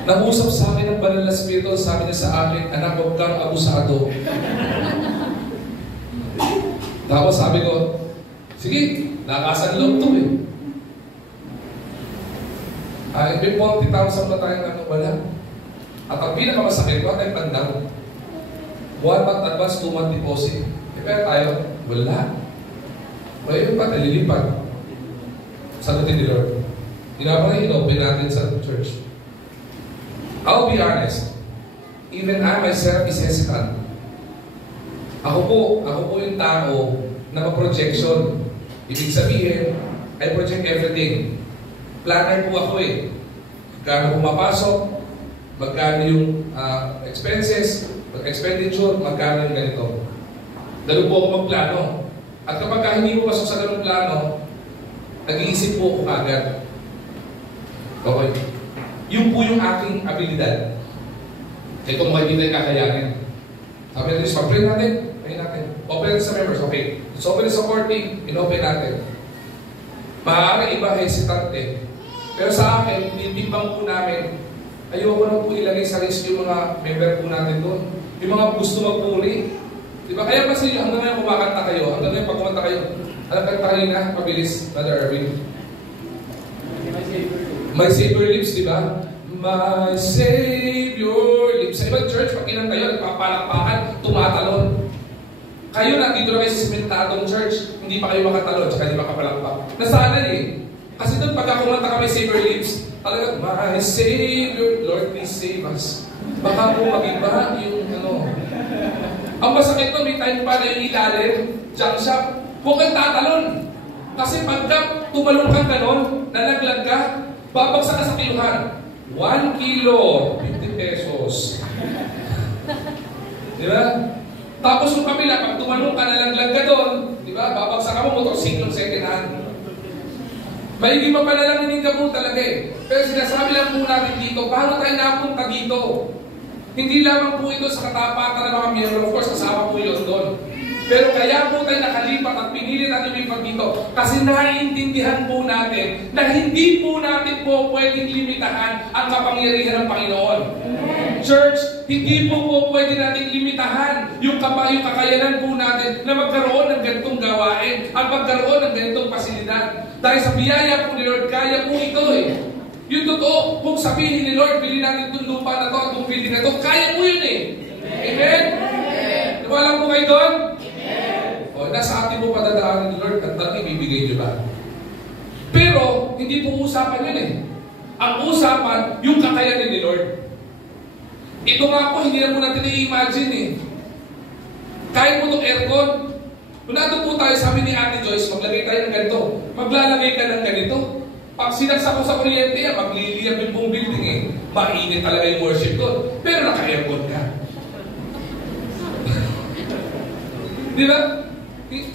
Nag-usap sa akin ng banal na spirito, sabi niya sa akin, anak, huwag kang abusado. Tapos sabi ko, sige, nakasan loob to eh. May 40,000 na tayong wala. At ang pinakamasakit, wala tayong tandang. 1 month advance, 2 month deposit. Pero tayo, wala. Kaya yung pa, nalilipad. Sagutin ni Lord. Tinapang in-open natin sa church. I'll be honest, even I myself is hesitant. Ako po yung tao na ma-projection. Ibig sabihin, I project everything. Planner po ako eh. Magkano pumapasok, magkano yung expenses, expenditure, magkano yung ganito. Ganun po ako magplano. At kapag hindi mo pasok sa ganung plano, nag-iisip po ako agad. Okay. Yung po yung aking abilidad. Ito mo kayo dito yung kakayanin. Sabi natin, mag-pray natin. Pray natin. Open natin sa members. Okay. So, open sa core team. In-open natin. Maaari iba hesitante. Pero sa akin, titimbang po namin, ayoko na po ilagay sa list yung mga member po natin doon. Yung mga gusto magpuli. Diba? Kaya kasi hanggang ngayon kumakanta kayo. Hanggang ngayon pag kumanta kayo. Alam kanta kanina, mabilis, Brother Erwin. My Savior Lips, di ba? My Savior Lips. Sa ibang church, pag kinanta yun, nagpapalakpakan, tumatalon. Kayo nandito na kayo sa sementadong church, hindi pa kayo makatalon, tsaka hindi makapalakpak. Nasanay eh. Kasi doon pagka kumanta ka may Savior Lips, talaga, My Savior, Lord, please save us. Baka po mag-iba yung ano. Ang masakit nun, may time pa na yung ilalim, junk shop, huwag kang tatalon. Kasi pagka tumalong kang ganon, nalaglag ka, babagsak ka sa kiluhan. 1 kilo, 50 pesos. Di ba? Tapos yung kabila, pag tumalong ka, nalaglag ka doon, di ba? Babagsak ka mo, motorsiklo second hand. May pa pala lang hininga po talaga eh. Pero sinasabi lang po natin dito, paano tayo napunta dito? Hindi lamang po ito sa katapatan ng mga miyembro. Of course, kasama po yun doon. Pero kaya po tayo nakalipat at pinili natin lumipad dito kasi naiintindihan po natin na hindi po natin po pwedeng limitahan ang kapangyarihan ng Panginoon. Church, hindi po pwede natin limitahan yung kakayanan po natin na magkaroon ng ganitong gawain at magkaroon ng ganitong pasilidad. Dahil sa biyaya po ni Lord, kaya po ito eh. Yung totoo, kung sabihin ni Lord, bilhin natin itong lupa na ito at itong building na ito, kaya po yun eh. Amen? Wala po kayo doon? O, nasa atin po padadaanan ni Lord at talagang ibibigay nyo ba? Pero, hindi po usapan yun eh. Ang usapan, yung kakayanin ni Lord. Ito nga po, hindi na po natin i-imagine eh. Kahit po itong aircon, kung nato po tayo, sabi ni Ate Joyce, maglagay tayo ng ganito. Maglalagay ka ng ganito. Pag sinaksak ko sa kuryente yan, magliliyab yung buong building eh. Mainit talaga yung worship doon. Pero naka-aircon ka. Di ba?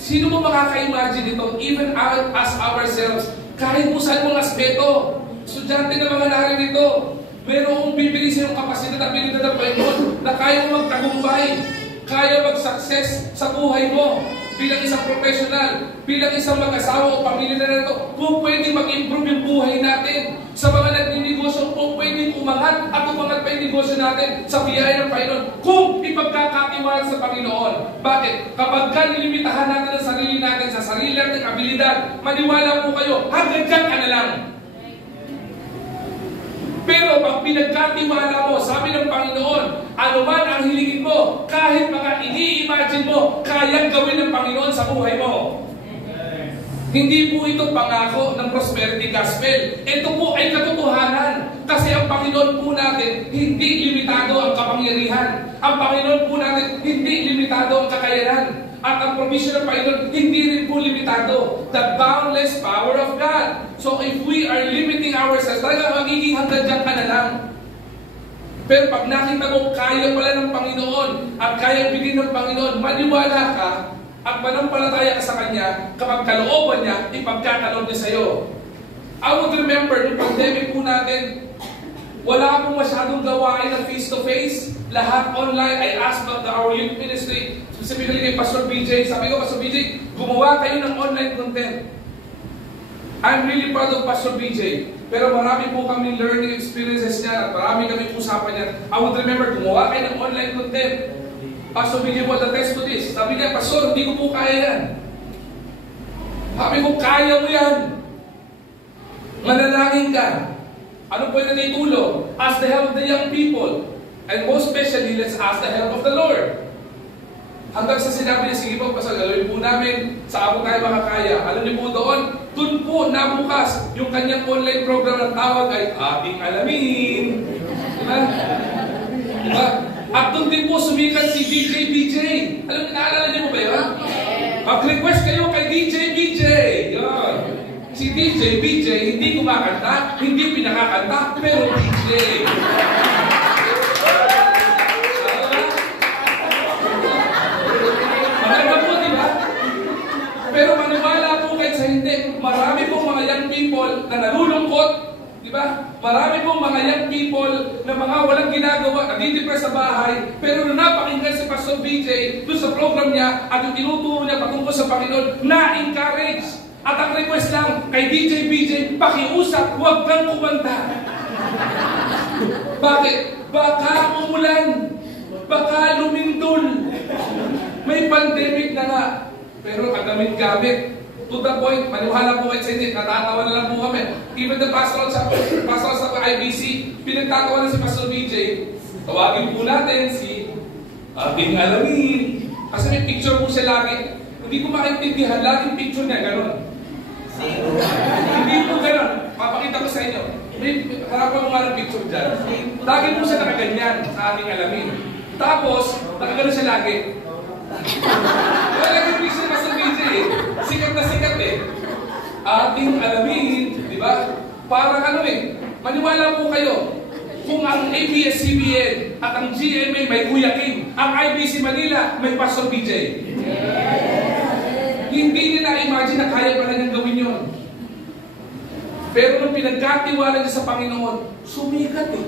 Sino mo makaka-imagine ito? Even as ourselves, kahit mo saan mong aspeto. estudyante na mga naririto, mayroong bibili sa iyong kapasidad at abilidad ng Panginoon na kaya mo magtagumpay, kaya mag-success sa buhay mo bilang isang professional, bilang isang mag-asawa o pamilya na nito. Kung pwede mag-improve yung buhay natin sa mga nagninegosyo, kung pwede umangat at umangat pa yung negosyo natin sa biyaya ng Panginoon, kung ipagkakatiwala sa Panginoon. Bakit? Kapag nilimitahan natin ang sarili natin sa sarili natin abilidad, maniwala po kayo, hanggang dyan ka na lang. Pero pag pinagkatiwala mo, sabi ng Panginoon, ano man ang hilingin mo, kahit mga ini-imagine mo, kayang gawin ng Panginoon sa buhay mo. Hindi po ito pangako ng prosperity gospel. Ito po ay katotohanan. Kasi ang Panginoon po natin, hindi limitado ang kapangyarihan. Ang Panginoon po natin, hindi limitado ang kakayanan. At ang provision ng Panginoon, hindi rin po limitado. The boundless power of God. So if we are limiting ourselves, talaga magiging hanggang dyan ka na lang. Pero pag nakita mo, kaya pala ng Panginoon at kaya bigyan ng Panginoon, maniwala ka at manampalataya ka sa Kanya, kapag kalooban niya, ipagkakaloob niya sa iyo. I would remember, yung pandemic po natin, wala akong masyadong gawain ng face-to-face. Lahat online. I asked our youth ministry, specifically kay Pastor BJ. Sabi ko, Pastor BJ, gumawa kayo ng online content. I'm really proud of Pastor BJ. Pero marami po kami learning experiences niya at marami kami usapan niya. I would remember, gumawa kayo ng online content. Pastor BJ will attest to this. Sabi niya, Pastor, hindi ko po kaya yan. Sabi ko, kaya mo yan. Manalangin ka. Ano pwede na itulong? Ask the help of the young people. And most especially, let's ask the help of the Lord. Hanggang sa sinabi niya, sige po, Pastor, gawin po namin, saan po tayo makakaya. Alam niyo po doon po nabukas yung kanyang online program ng tawag ay Ating Alamin. Diba? Diba? At doon din po sumikat si DJ BJ. Alam niyo, naalala niyo po ba yun? Mag-request kayo kay DJ BJ. Yun. Si DJ BJ, hindi kumakanta, hindi pinakakanta, pero DJ. Maganda po, di ba? Pero maniwala po kahit sa hindi, marami pong mga young people na nalulungkot, di ba? Marami pong mga young people na mga walang ginagawa, nadidepress sa bahay, pero nung napakinggan si Pastor BJ doon sa program niya at yung tinuturo niya patungkol sa Panginoon, na-encourage. At ang request lang kay DJ BJ, pakiusap, huwag kang kumanta. Bakit? Baka umulan. Baka lumindol. May pandemic na nga. Pero kagamit-gamit. To the point, maniwala po kayo sa inyo, natatawa na lang po kami. Even the pastoral sa IBC, pinagtatawa na si Pastor BJ. Tawagin po natin si Ating Alamin. Kasi may picture po siya lagi. Hindi ko maintindihan, laging picture niya, gano'n. Hindi po gano'n. Papakita ko sa inyo. May harapan mo nga ng picture dyan. Lagi po siya nakaganyan sa Ating Alamin. Tapos, nakagano siya lagi. Wala yung picture pa sa BJ eh. Sikat na sikat eh. Ating Alamin, di ba? Parang ano eh. Maniwala po kayo. Kung ang ABS-CBN at ang GMA may Kuya Kim, ang IBC Manila may Pastor BJ. Hindi nila imagine na kaya pala niyang gawin yun. Pero nung pinagkatiwala niya sa Panginoon, sumikat eh.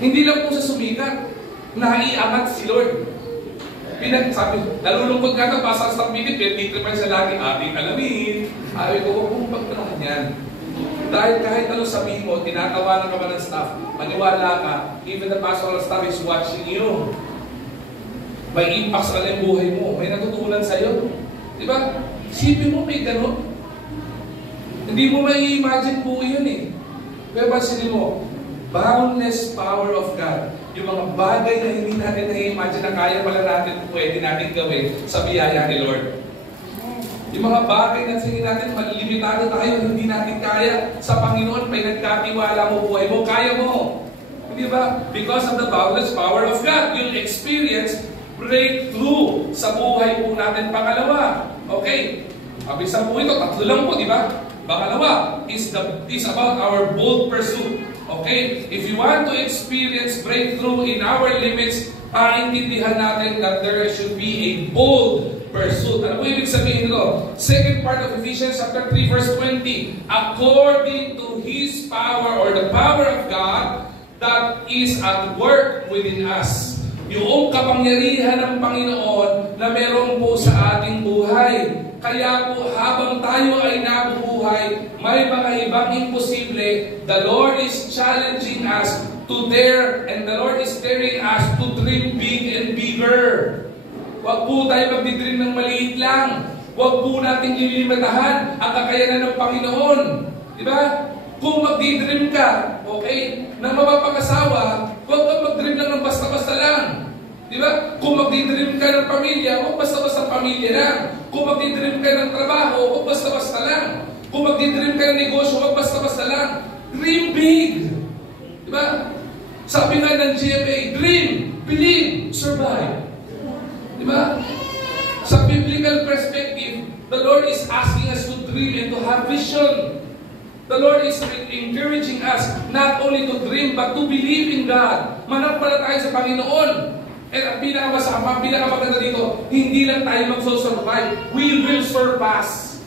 Hindi lang po sa sumikat, naiangat si Lord. Sabi, nalulungkot nga ito, pasal sa minute, pinag-tripan siya lagi, Ating Alamin. Sabi ko, huwag mong pagtanahan yan. Dahil kahit ano sabihin mo, tinatawanan ka ba ng staff, maniwala ka, even the pastoral staff is watching you. May impact sa kanilang buhay mo, may natutunan sa'yo. Diba? Isipin mo, may gano'n. Hindi mo may imagine po yun eh. Pero pansinin mo, boundless power of God. Yung mga bagay na hindi natin na-imagine na kaya pala natin, pwede natin gawin sa biyaya ni Lord. Yung mga bagay na sige natin, malimitado tayo, hindi natin kaya. Sa Panginoon, may nagkatiwala mo buhay mo, kaya mo. Di ba? Because of the boundless power of God, you'll experience breakthrough sa buhay po natin. Pangalawa, okay, abisa po ito, tatlo lang po, di ba? Pangalawa is about our bold pursuit. Okay? If you want to experience breakthrough in our limits, paintindihan natin that there should be a bold pursuit. Ano po ibig sabihin nito? Second part of Ephesians chapter 3 verse 20. According to His power or the power of God that is at work within us. Yung kapangyarihan ng Panginoon na meron po sa ating buhay. Kaya po habang tayo ay nabubuhay, may mga ibang imposible. The Lord is challenging us to dare, and the Lord is daring us to dream big and bigger. Huwag po tayo magdidream ng maliit lang. Huwag po natin lilimitahan ang kakayanan ng Panginoon. Di ba? Kung magdidream ka, okay, ng mapapag-asawa, huwag kang mag-dream lang ng basta-basta lang. Di ba? Kung magdidream ka ng pamilya, huwag basta-basta pamilya lang. Kung magdidream ka ng trabaho, huwag basta-basta lang. Kung magdidream ka ng negosyo, huwag basta-basta lang. Dream big. Di ba? Sabi nga ng GMA, dream, believe, survive. Di ba? Sa biblical perspective, the Lord is asking us to dream and to have vision. The Lord is encouraging us not only to dream but to believe in God. Manampalataya sa Panginoon. And ang pinakamaganda dito, hindi lang tayo magsusurvive. We will surpass.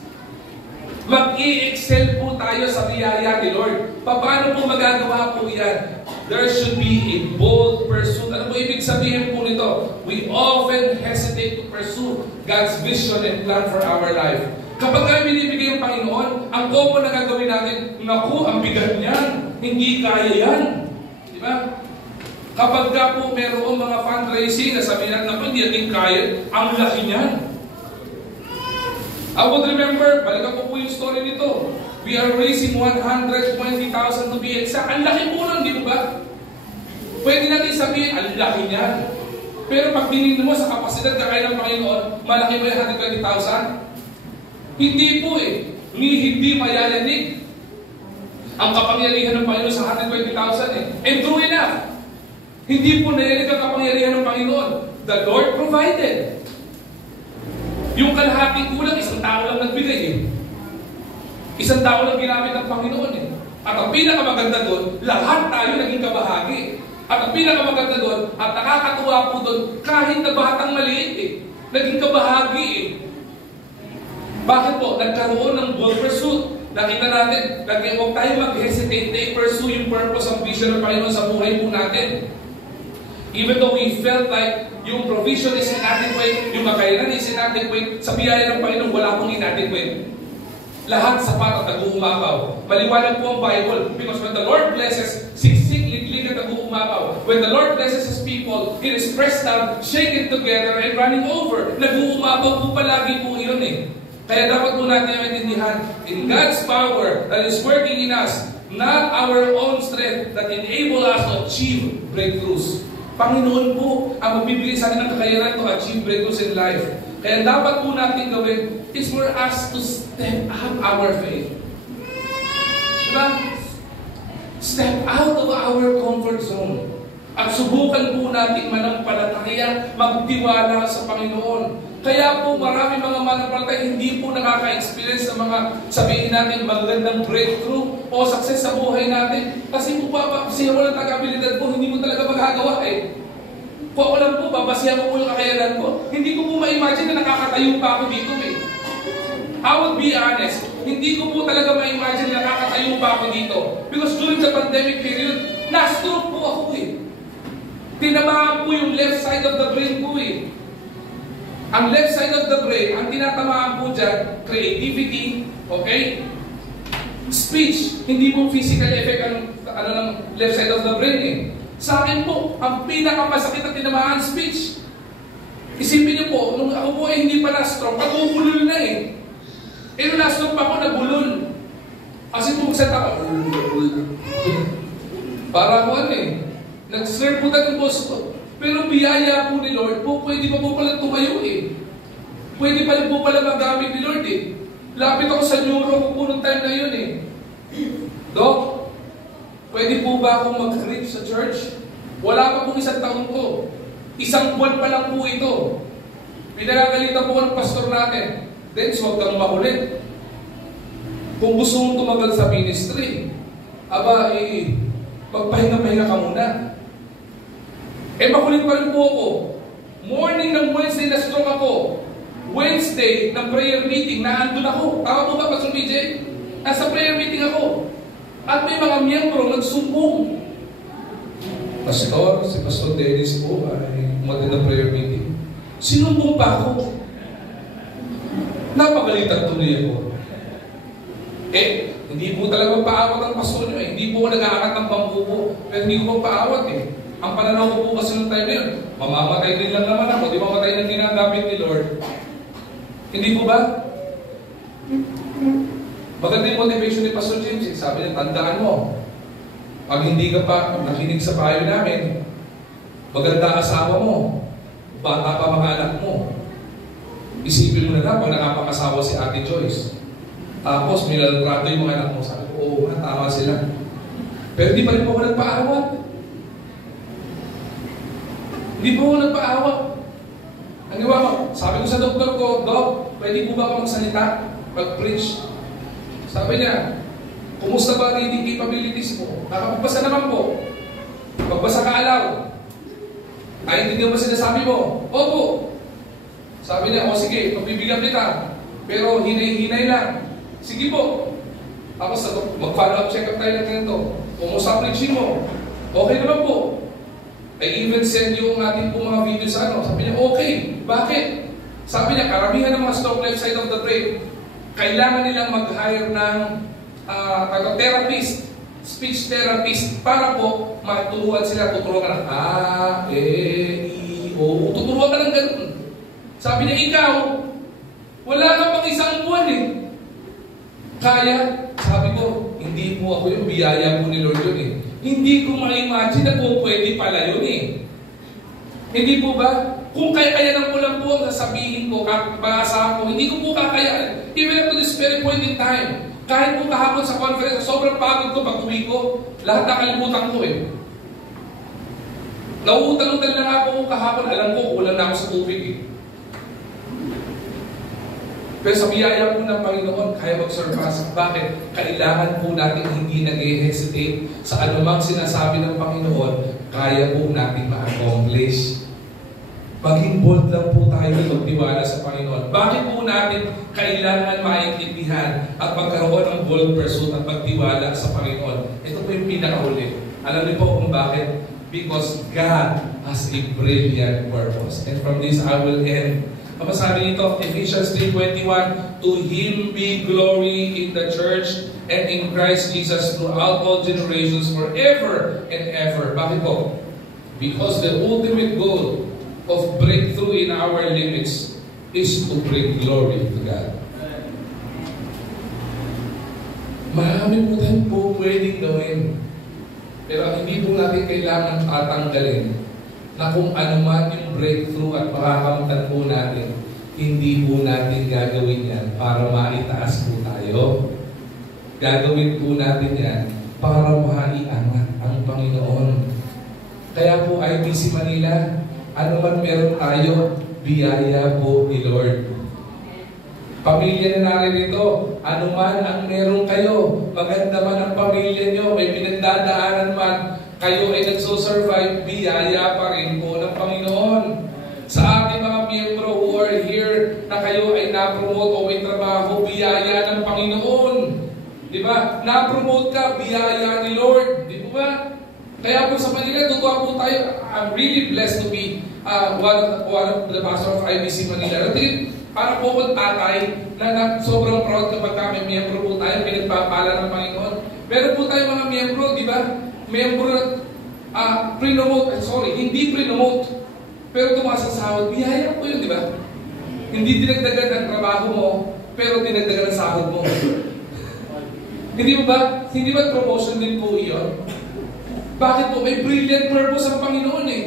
Mag-i-excel po tayo sa biyaya ni Lord. Paano po magagawa po yan? There should be a bold pursuit. Ano po ibig sabihin po nito? We often hesitate to pursue God's vision and plan for our life. Kapag tayo binibigay ng Panginoon, ang common na gagawin natin, naku, ang bigat niyan. Hindi kaya yan. Di ba? Kapag ka po mayroong mga fundraising na sabihin natin, naku, hindi natin kaya, ang laki niyan. I would remember, balikan ko po yung story nito. We are raising 120,000 to be exact. Ang laki po nun, di ba? Pwede natin sabihin, ang laki niyan. Pero pag tinignan mo sa kapasidad kaya ng Panginoon, malaki ba yung 120,000? Hindi po eh. Hindi mayayanig ang kapangyarihan ng Panginoon sa 120,000 eh. And true enough, hindi po nayayanig ang kapangyarihan ng Panginoon. The Lord provided. Yung kalahating kulang, isang tao lang nagbigay eh. Isang tao lang ginamit ng Panginoon eh. At ang pinakamaganda doon, lahat tayo naging kabahagi. At ang pinakamaganda doon, at nakakatuwa po doon, kahit na batang maliit eh, naging kabahagi eh. Bakit po? Nagkaroon ng bold pursuit. Nakita natin, huwag tayo mag-hesitate na i-pursue yung purpose and vision ng Panginoon sa buhay po natin. Even though we felt like yung provision is inadequate, yung kakayanan is inadequate, sa biyaya ng Panginoon, wala pong inadequate. Lahat sapat at nag-uumapaw. Maliwanag po ang Bible. Because when the Lord blesses, siksik, liglig at nag-uumapaw. When the Lord blesses His people, it is pressed down, shaken together, and running over. Nag-uumapaw po palagi po yun eh. Kaya dapat po natin maintindihan, in God's power that is working in us, not our own strength that enable us to achieve breakthroughs. Panginoon po ang magbibigay sa atin ng kakayanan to achieve breakthroughs in life. Kaya dapat po natin gawin is for us to step out our faith. Diba? Step out of our comfort zone. At subukan po natin manampalataya, magtiwala sa Panginoon. Kaya po marami mga manampalataya hindi po nakaka-experience ng mga sabihin natin magandang breakthrough o success sa buhay natin. Kasi po babasihan mo ng taga-abilidad po, hindi mo talaga magagawa eh. Kung ako lang po, babasihan ko po yung kakayanan ko. Hindi ko po ma-imagine na nakakatayo pa ako dito eh. I would be honest, hindi ko po talaga ma-imagine na nakakatayo pa ako dito. Because during the pandemic period, na-stroke po ako eh. Tinamaan po yung left side of the brain ko eh. Ang left side of the brain, ang tinatamaan po dyan, creativity, okay? Speech, hindi po physical effect ang ng left side of the brain eh. Sa akin po, ang pinakamasakit na tinamaan, speech. Isipin niyo po, nung ako po ay hindi pa na-stroke, nagubulol na eh. Eh nung na-stroke pa ako, nagulol. Kasi po magsalita ko, para ko ano eh, nag-slurp po tayo ng boss ko. Pero biyaya po ni Lord po, pwede pa po pala tumayo eh. Pwede pa rin po pala magamit ni Lord eh. Lapit ako sa neuro ko po nung time na yun eh. Dok, pwede po ba akong mag-preach sa church? Wala pa pong 1 taon ko. 1 buwan pa lang po ito. Pinagagalitan po ng pastor natin. Then, huwag kang makulit. Kung gusto mong tumagal sa ministry, aba, magpahinga-pahinga ka muna. Makulit pa rin po ako. Morning ng Wednesday na stroke ako. Wednesday ng prayer meeting, naandun ako. Tama po ba, Pastor BJ? Nasa prayer meeting ako. At may mga miyembro nagsumbong. Pastor, si Pastor Dennis po ay umattend ng prayer meeting. Sinumbong pa ako. Napagalitan tuloy ako. Hindi po talaga paawat ang pastor nyo eh. Hindi po nag-aangat ng pambubo. Pero hindi ko paawat eh. Ang pananaw ko po kasi nung time na yun, mamamatay din lang naman ako. Di mamatay na ginagamit ni Lord. Hindi po ba? Maganda yung motivation ni Pastor James. Sabi niya, tandaan mo. Pag hindi ka pa nakinig sa payo namin, maganda asawa mo. Bata pa mga anak mo. Isipin mo na lang pag nakapakasawa si Ate Joyce. Tapos may laltrato yung mga anak mo. Sabi ko, oo nga, tama sila. Pero di pa rin po ako nagpaawat. Hindi po ako nagpaawat. Ang iwa ko, sabi ko sa doktor ko, Doc, pwede po ba ako magsalita? Pag-preach. Sabi niya, kumusta ba reading capabilities mo? Nakapagbasa naman po. Pagbasa ka alaw. Ay, hindi mo sinasabi mo. Opo. Sabi niya, o sige, pagbibigyan kita. Pero hinay-hinay lang. Sige po. Tapos mag-follow up, check up tayo ng ganito. Kumusta preaching mo? Okay naman po. I even send yung ating po mga video sa ano. Sabi niya, okay. Bakit? Sabi niya, karamihan ng mga stroke left side of the brain, kailangan nilang mag-hire ng therapist, speech therapist, para po matulungan sila, tuturuan ka ng tuturuan ka ng ganun. Sabi niya, ikaw, wala ka pang isang buwan eh. Kaya, sabi ko, hindi po ako yung biyaya po ni Lord yun eh. Hindi ko ma-imagine na po pwede pala yun eh. Hindi po ba? Kung kaya-kaya ko lang po ang sasabihin ko, maasahan ko, hindi ko po kakayaan. Even up to this very point in time, kahit po kahapon sa conference, sobrang pagod ko pag-uwi ko, lahat nakalimutan ko eh. Nauutal-utal na nga ako kahapon, alam ko, kulang na ako sa tubig eh. Pero sa biyaya po ng Panginoon, kaya mag-surpass. Bakit? Kailangan po natin hindi nag-hesitate sa anumang sinasabi ng Panginoon, kaya po natin ma-accomplish. Maging bold lang po tayo magtiwala sa Panginoon. Bakit po natin kailangan maintindihan at magkaroon ng bold pursuit at magtiwala sa Panginoon? Ito po yung pinakauli. Alam niyo po kung bakit? Because God has a brilliant purpose. And from this, I will end. Apa sabi nito, Ephesians 3:21, to Him be glory in the church and in Christ Jesus throughout all generations forever and ever. Bakit po? Because the ultimate goal of breakthrough in our limits is to bring glory to God. Marami po tayong po pwedeng gawin. Pero hindi po natin kailangan tatanggalin na kung ano man yung breakthrough at makakamtan po natin, hindi po natin gagawin yan para maitaas po tayo. Gagawin po natin yan para maiangat ang Panginoon. Kaya po IBC Manila, ano man meron tayo, biyaya po ni Lord. Pamilya na naririto, ano man ang meron kayo, maganda man ang pamilya nyo, may pinagdadaanan man, kayo ay nagsusurvive, biyaya pa rin po ng Panginoon. Sa ating mga miyembro who are here, na kayo ay na-promote o may trabaho, biyaya ng Panginoon. Di ba? Na-promote ka, biyaya ni Lord. Di ba? Kaya po sa Manila, tutuwa po tayo. I'm really blessed to be one of the pastor of IBC Manila. Para po akong tatay na sobrang proud kapag kami miyembro po tayo, pinagpapala ng Panginoon. Pero po tayo mga miyembro, di ba? Miyembro na hindi pre-promote. Pero tumaas ang sahod, biyaya po yun, di ba? Hindi dinagdagan ang trabaho mo, pero dinagdagan ang sahod mo. Hindi ba? Hindi ba promotion din po iyon? Bakit po? May brilliant purpose ang Panginoon eh.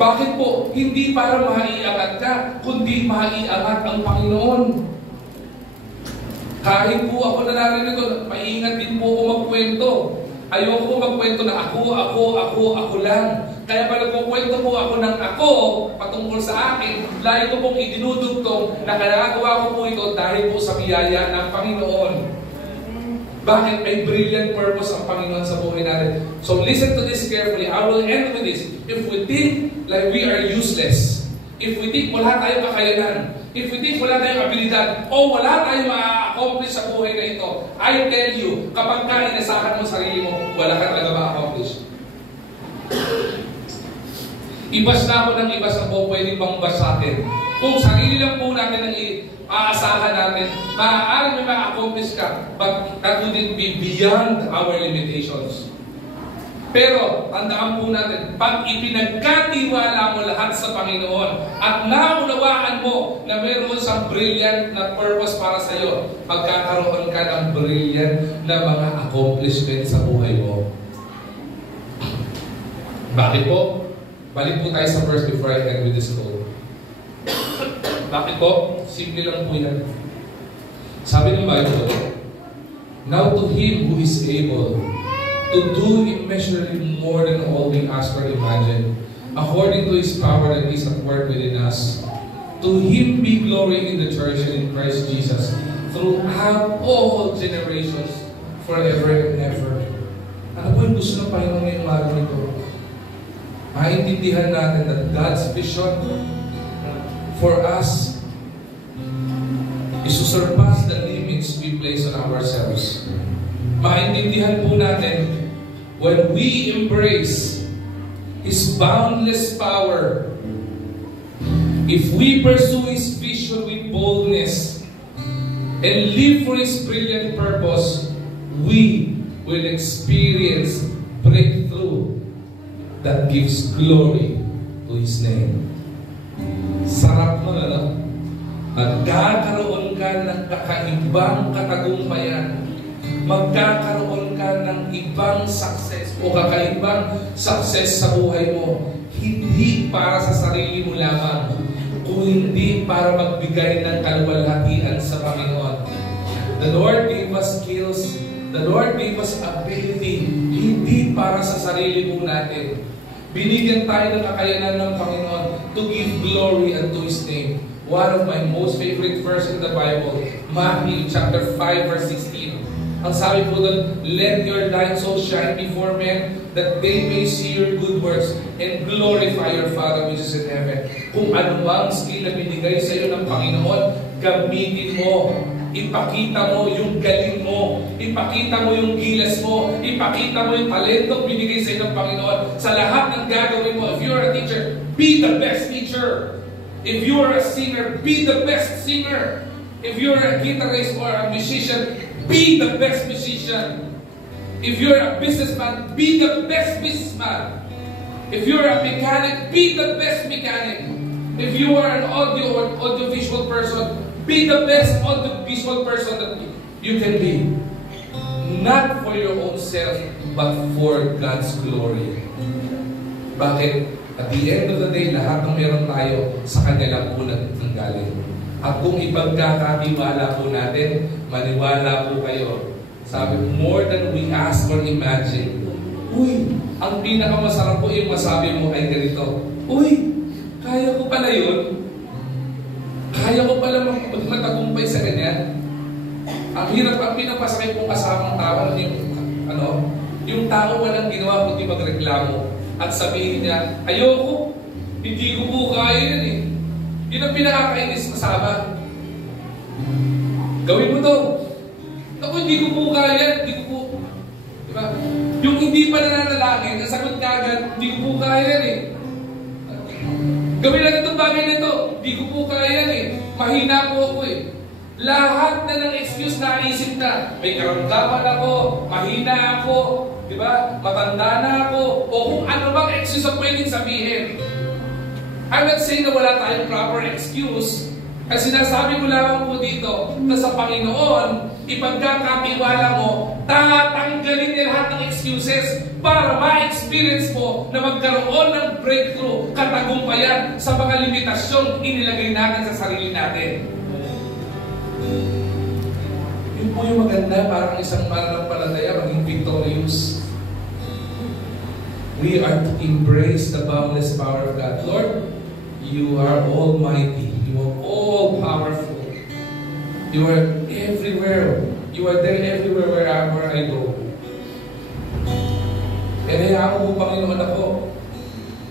Bakit po? Hindi para maiangat ka, kundi maiangat ang Panginoon. Kahit po ako na narinig, maingat din po ako magkwento. Ayoko magkwento na ako lang. Kaya pa nagkukwento po ako ng ako patungkol sa akin, lagi ko pong idinudugtong na ginagawa ko po ito dahil po sa biyaya ng Panginoon. Bakit? May brilliant purpose ang Panginoon sa buhay natin. So listen to this carefully. I will end with this. If we think like we are useless, if we think wala tayong kakayanan, if we think wala tayong abilidad, o wala tayong ma-accomplish sa buhay na ito, I tell you, kapag ka inasahan mo sarili mo, wala ka talaga ma-accomplish. Ibas na ako ng ibas na po pwedeng pang bas sa atin. Kung sarili lang po natin ang aasahan natin, maaaring may ma-accomplish ka, but that wouldn't be beyond our limitations. Pero, tandaan po natin, pag ipinagkatiwala mo lahat sa Panginoon at naunawaan mo na mayroon siyang brilliant na purpose para sa iyo, magkakaroon ka ng brilliant na mga accomplishments sa buhay mo. Bakit po? Balik po tayo sa verse before I end with this quote. Bakit po? Simple lang po yan. Sabi ng Bible, now to Him who is able to do immeasurably more than all we ask or imagine, according to His power that is at work within us, to Him be glory in the church and in Christ Jesus, throughout all generations, forever and ever. Ano po yung gusto ng Panginoon ngayong araw nito? Maintindihan natin that God's vision for us is to surpass the limits we place on ourselves. Maintindihan po natin when we embrace His boundless power, if we pursue His vision with boldness and live for His brilliant purpose, we will experience breakthrough that gives glory to His name. Sarap mo na, no? Magkakaroon ka ng kakaibang katagumpayan. Magkakaroon ka ng ibang success o kakaibang success sa buhay mo. Hindi para sa sarili mo lamang, kung hindi para magbigay ng kaluwalhatian sa Panginoon. The Lord gave us skills. The Lord gave us ability. Hindi para sa sarili mo natin. Binigyan tayo ng kakayanan ng Panginoon to give glory unto His name. One of my most favorite verse in the Bible, Matthew chapter 5 verse 16. Ang sabi po doon, let your light so shine before men that they may see your good works and glorify your Father which is in heaven. Kung anumang skill na binigay sa iyo ng Panginoon, gamitin mo. Ipakita mo yung galing mo. Ipakita mo yung gilas mo. Ipakita mo yung talento binigay sa iyo ng Panginoon. Sa lahat ng gagawin mo, if you are a teacher, be the best teacher. If you are a singer, be the best singer. If you are a guitarist or a musician, be the best musician. If you are a businessman, be the best businessman. If you are a mechanic, be the best mechanic. If you are an audio or audiovisual person, be the best audiovisual person that you can be. Not for your own self, but for God's glory. Bakit? At the end of the day, lahat ng meron tayo, sa Kanya lang po nanggaling. At kung ipagkakatiwala po natin, maniwala po kayo. Sabi, more than we ask or imagine. Uy, ang pinakamasarap po yung masabi mo ay ganito. Uy, kaya ko pala yun. Kaya ko pala magmatagumpay sa ganyan. Ang hirap, ang pinapasakit pong kasamang tao, yung tao walang ginawa kundi magreklamo. At sabihin niya, ayoko, hindi ko po kaya yan eh. Yun ang pinakakainis kasama. Gawin mo to. Ako, hindi ko po kaya, hindi ko po. Diba? Yung hindi pa nananalangin, nasagot ka agad, hindi ko po kaya yan eh. Gawin natin itong bagay na ito, hindi ko po kaya yan eh. Mahina po ako eh. Lahat na ng excuse na isip na, may karamdaman ako, mahina ako, diba? Matanda na ako, o kung ano bang excuse ang pwedeng sabihin. I'm not saying na wala tayong proper excuse. Kasi sinasabi ko lamang po dito na sa Panginoon, ipagkakatiwala mo, tatanggalin niya lahat ng excuses para ma-experience mo na magkaroon ng breakthrough, katagumpayan sa mga limitasyong inilagay natin sa sarili natin. Yun po yung maganda, parang isang mananampalataya maging victorious. We are to embrace the boundless power of God. Lord, you are almighty. You are all powerful. You are everywhere. You are there everywhere wherever I go. And hayaan mo, Panginoon, ako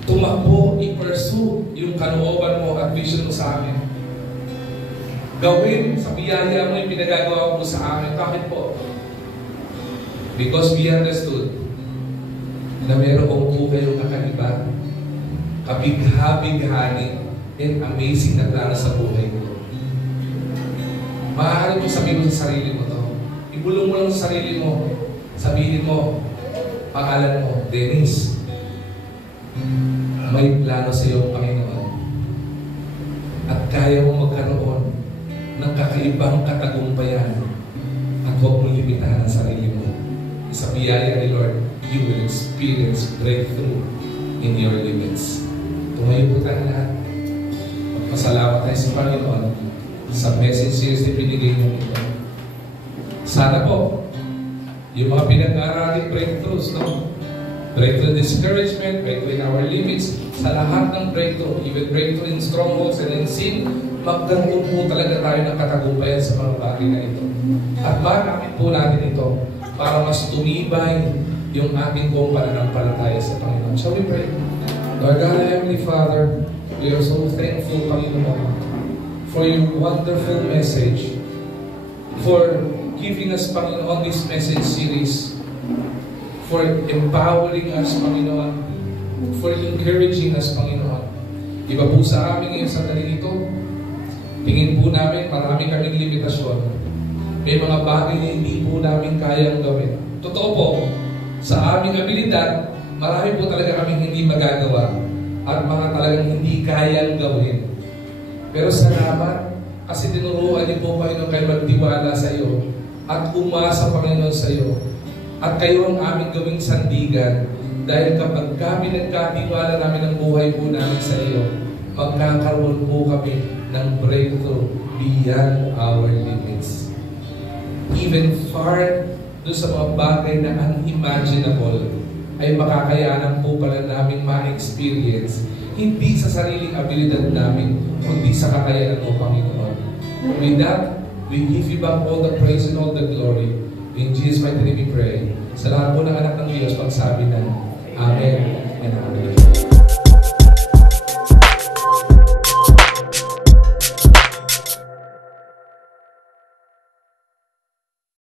tumakbo, i-pursue yung kalooban mo at vision mo sa amin. Gawin sa biyaya mo yung pinagagawa mo sa amin. Bakit po? Because we understood na mayroong po kayong kakaiba, kabigha-bighani, and amazing na plano sa buhay mo. Maaari mo sabihin mo sa sarili mo to. Ibulong mo lang sa sarili mo. Sabihin mo, pangalan mo, Dennis. May plano sa iyo, Panginoon. At kaya mo magkaroon ng kakaibang katagumpayan at huwag mong limitahan ang sarili mo. Sa biyaya ni Lord, you will experience breakthrough in your limits. Tumayo po tayo lahat. Magpasalamat tayo sa Panginoon sa message series na binigay niyo ito. Sana po, yung mga pinag-aaraling breakthroughs, no? Breakthrough in discouragement, breakthrough in our limits, sa lahat ng breakthrough, even breakthrough in strongholds and in sin, magkaroon po talaga tayo ng katagumpayan sa mga bagay na ito. At maramit po natin ito para mas tumibay yung ating buong pananampalataya sa Panginoon. Shall we pray? Lord God, Heavenly Father, we are so thankful, Panginoon, for your wonderful message, for giving us, Panginoon, this message series, for empowering us, Panginoon, for encouraging us, Panginoon. Iba po sa amin ngayon sa daling ito, tingin po namin, marami kaming limitasyon. May mga bagay na hindi po namin kayang gawin. Totoo po, sa aming abilidad, marami po talaga kaming hindi magagawa at mga talagang hindi kayang gawin. Pero salamat, kasi tinuruan niyo po, Panginoon, kayo magtiwala sa iyo at umasa, Panginoon, sa iyo. At kayo ang aming gawing sandigan dahil kapag kami nagkatiwala namin ang buhay po namin sa iyo, magkakaroon po kami ng breakthrough beyond our limits. Even far doon sa mga bagay na unimaginable ay makakayanan po pala namin ma-experience, hindi sa sariling abilidad namin, kundi sa kakayanan mo, Panginoon. With that, we give you back all the praise and all the glory. In Jesus' mighty name we pray. Sa lahat po ng anak ng Diyos, pagsabi ng Amen and Amen.